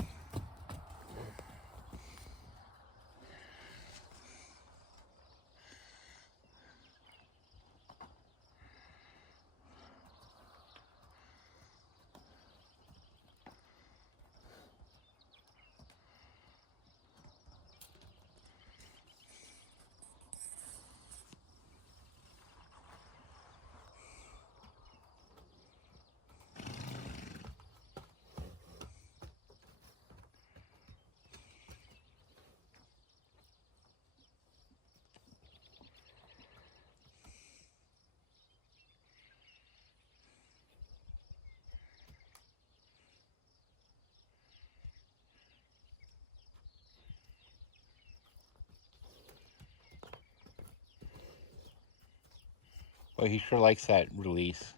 Well, he sure likes that release.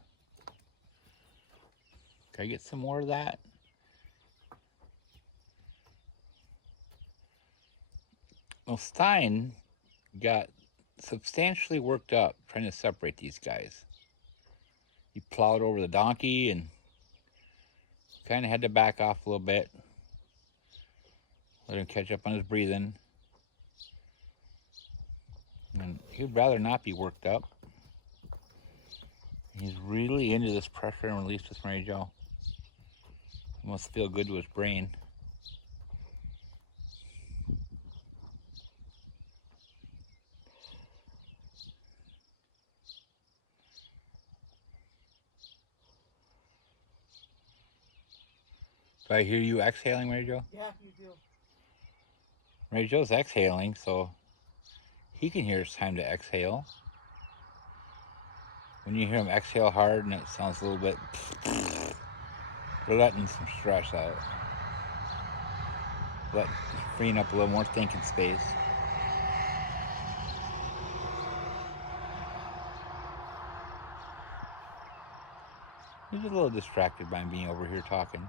Can I get some more of that? Well, Stein got substantially worked up trying to separate these guys. He plowed over the donkey and kind of had to back off a little bit. Let him catch up on his breathing. And he'd rather not be worked up. He's really into this pressure and release with Mary Jo. It must feel good to his brain. Do I hear you exhaling, Mary Jo? yeah, you do. Mary Jo's exhaling, so he can hear it's time to exhale. When you hear him exhale hard and it sounds a little bit, we're letting some stress out. Freeing up a little more thinking space. He's a little distracted by being over here talking.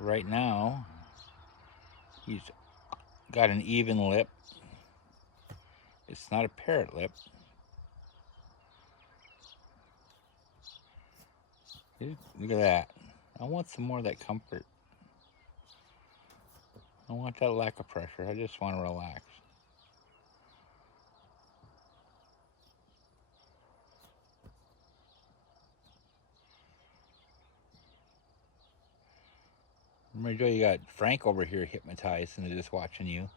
Right now, he's got an even lip. It's not a parrot lip. Look at that. I want some more of that comfort. I want that lack of pressure. I just want to relax. Mary Jo, you got Frank over here hypnotized and just watching you.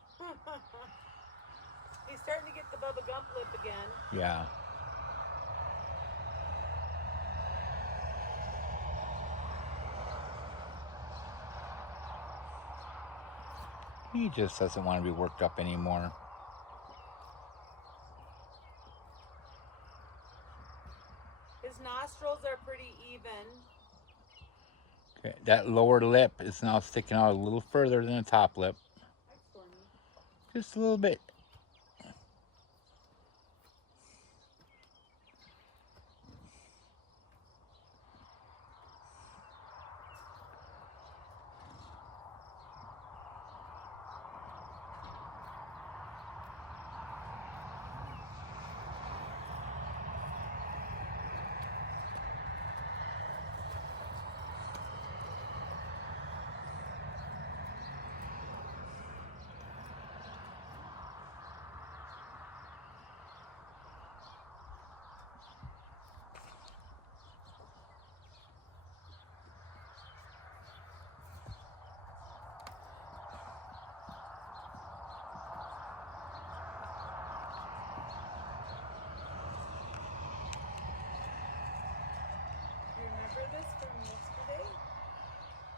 He's starting to get the Bubba Gump lip again. Yeah. He just doesn't want to be worked up anymore. His nostrils are pretty even. Okay, that lower lip is now sticking out a little further than the top lip. Just a little bit.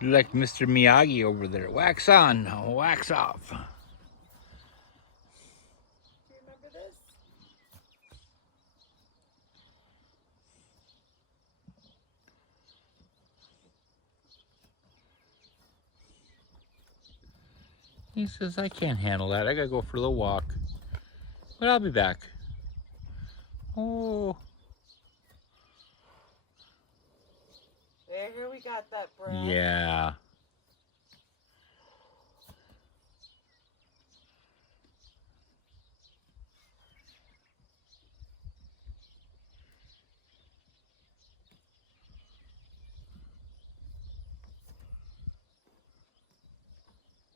You're like Mr. Miyagi over there. Wax on, wax off. Do you remember this? He says, I can't handle that. I gotta go for the walk. But I'll be back. Oh. There we got that breath. Yeah.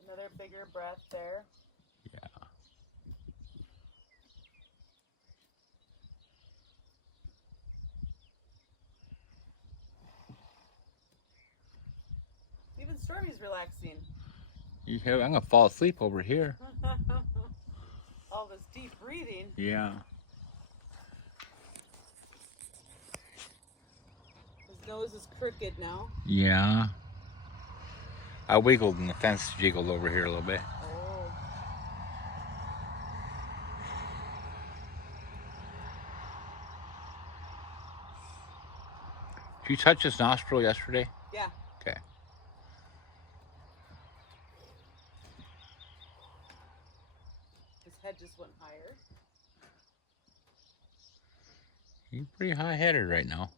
Another bigger breath there. Yeah. Even Stormy's relaxing. I'm gonna fall asleep over here. All this deep breathing. Yeah. His nose is crooked now. Yeah. I wiggled and the fence jiggled over here a little bit. Oh. Did you touch his nostril yesterday? Yeah. Okay. His head just went higher. He's pretty high-headed right now.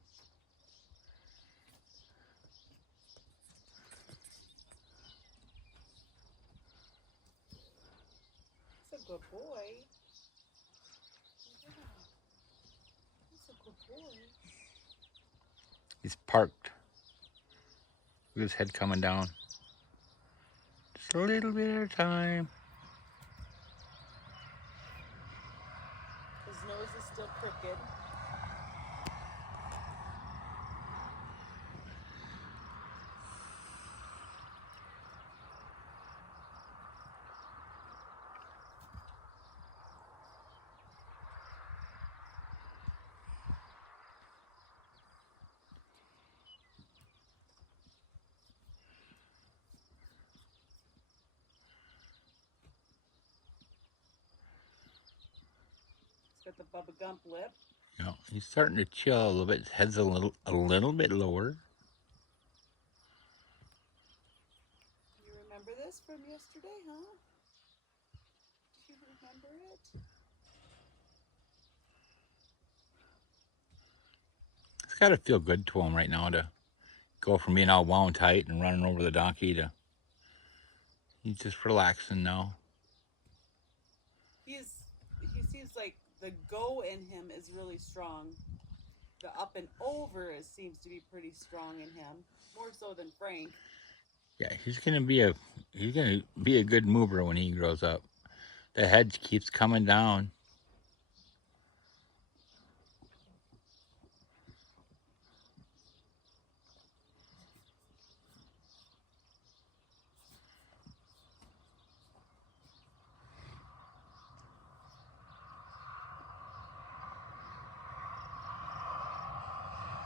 He's a good boy. Yeah. He's a good boy. He's parked. With his head coming down. Just a little bit at a time. His nose is still crooked. He's got the Bubba Gump lip. Yeah, he's starting to chill a little bit. His head's a little bit lower. You remember this from yesterday, huh? Do you remember it? It's got to feel good to him right now to go from being all wound tight and running over the donkey to he's just relaxing now. He seems like the go in him is really strong. The up and over seems to be pretty strong in him, more so than Frank. Yeah, he's gonna be a good mover when he grows up. The head keeps coming down.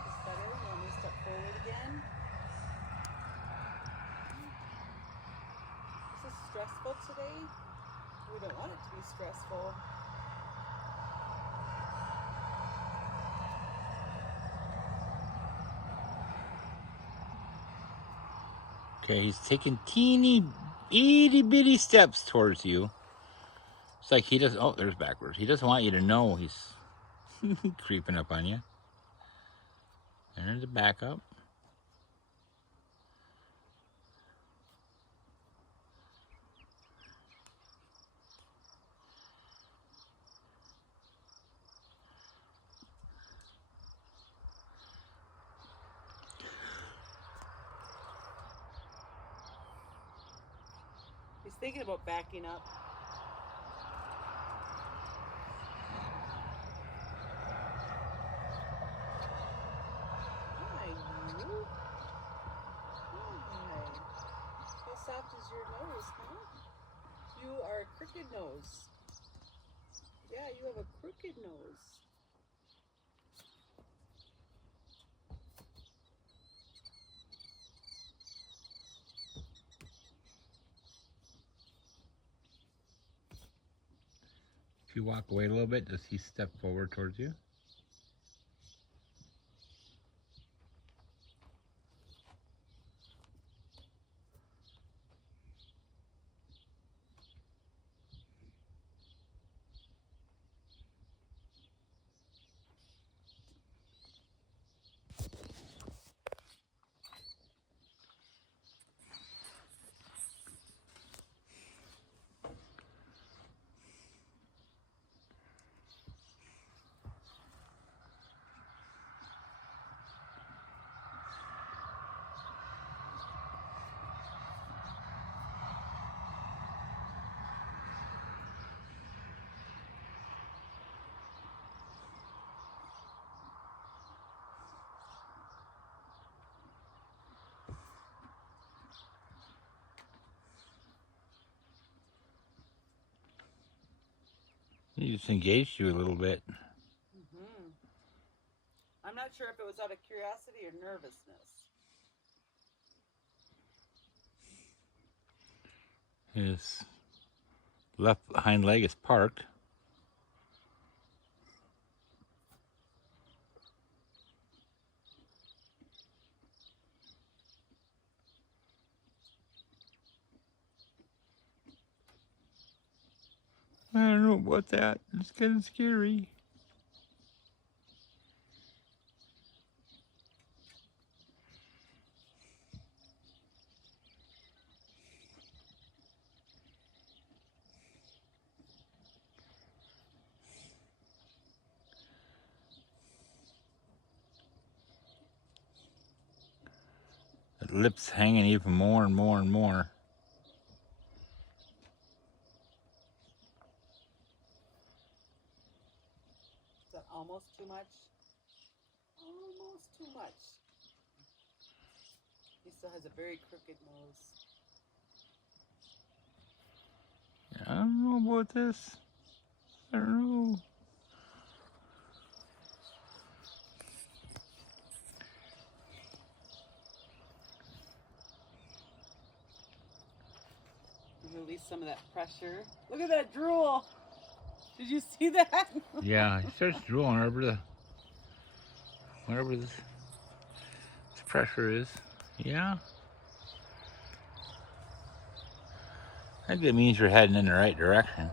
Is better? You want me to step forward again? Is this stressful today? We don't want it to be stressful. Okay, he's taking teeny, itty bitty steps towards you. It's like he doesn't. Oh, there's backwards. He doesn't want you to know he's creeping up on you. There's the back up. He's thinking about backing up. Hi, you. Hi. How soft is your nose, huh? You are a crooked nose. Yeah, you have a crooked nose. If you walk away a little bit, does he step forward towards you? He just engaged you a little bit. Mm-hmm. I'm not sure if it was out of curiosity or nervousness. His left hind leg is parked. I don't know about that. It's kind of scary. The lips hanging even more and more and more. Is that almost too much? Almost too much. He still has a very crooked nose. I don't know about this. I don't know. Release some of that pressure. Look at that drool. Did you see that? Yeah, he starts drooling wherever this pressure is. Yeah. I think that means you're heading in the right direction.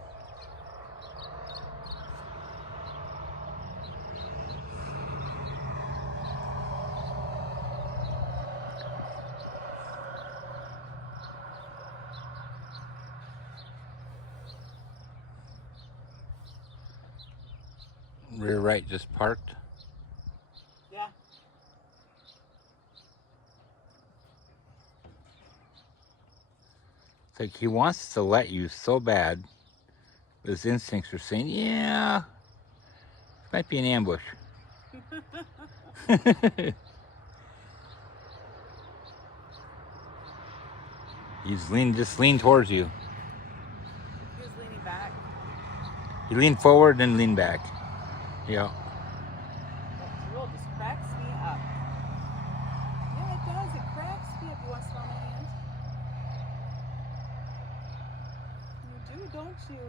Rear right just parked. Yeah. It's like he wants to let you so bad. His instincts are saying, yeah, this might be an ambush. Just leaned towards you. He was leaning back. He leaned forward and leaned back. Yeah. That drool just cracks me up. Yeah, it does. It cracks me up. You want to smell my hand? You do, don't you?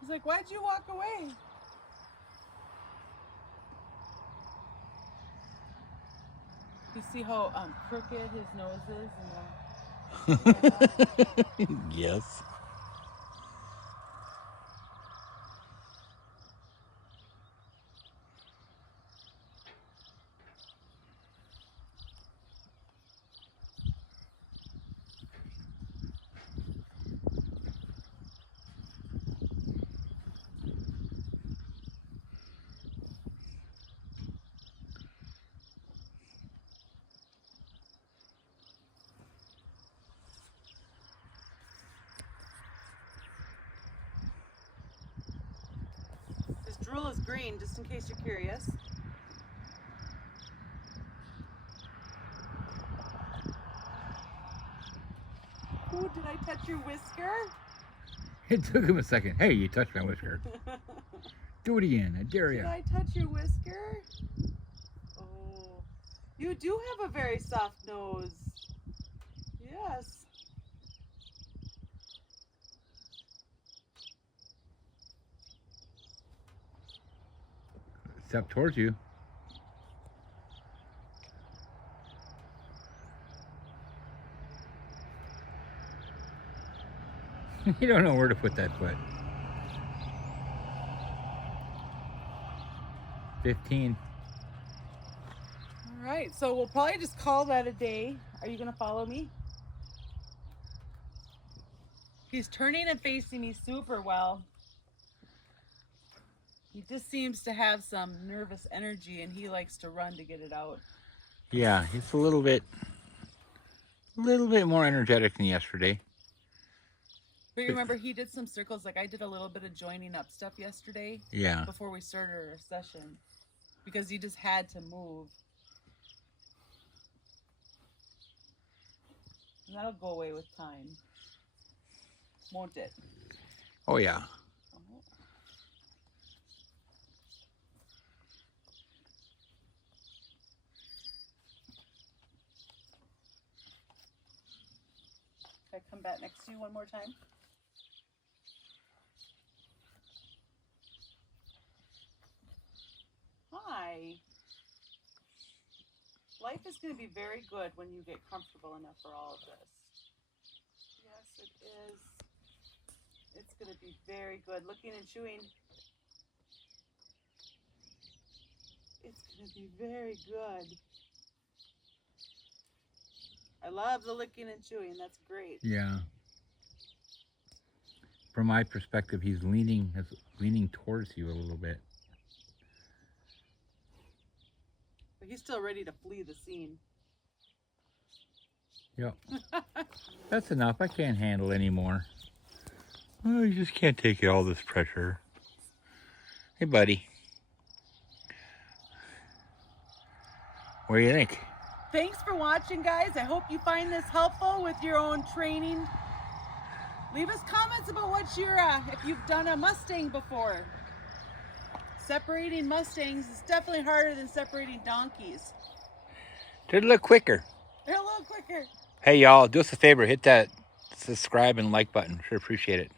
He's like, why'd you walk away? You see how crooked his nose is? Yes. His drool is green, just in case you're curious. Oh, did I touch your whisker? It took him a second. Hey, you touched my whisker. Do it again. I dare you. Did I touch your whisker? Oh, you do have a very soft nose. Yes. Step towards you. You don't know where to put that foot. 15. All right, so we'll probably just call that a day. Are you gonna follow me? He's turning and facing me super well. He just seems to have some nervous energy and he likes to run to get it out. Yeah, he's a little bit more energetic than yesterday. But remember, he did some circles. Like I did a little bit of joining up stuff yesterday. Yeah. Before we started our session, because he just had to move. And that'll go away with time, won't it? Oh yeah. Can I come back next to you one more time? Hi. Life is going to be very good when you get comfortable enough for all of this. Yes, it is. It's going to be very good. Licking and chewing. It's going to be very good. I love the licking and chewing. That's great. Yeah. From my perspective, he's leaning towards you a little bit. But he's still ready to flee the scene. Yep. That's enough. I can't handle anymore. Oh, you just can't take all this pressure. Hey, buddy. What do you think? Thanks for watching, guys. I hope you find this helpful with your own training. Leave us comments about what if you've done a Mustang before. Separating Mustangs is definitely harder than separating donkeys. Did it look quicker? They're a little quicker. Hey, y'all, do us a favor. Hit that subscribe and like button. Sure appreciate it.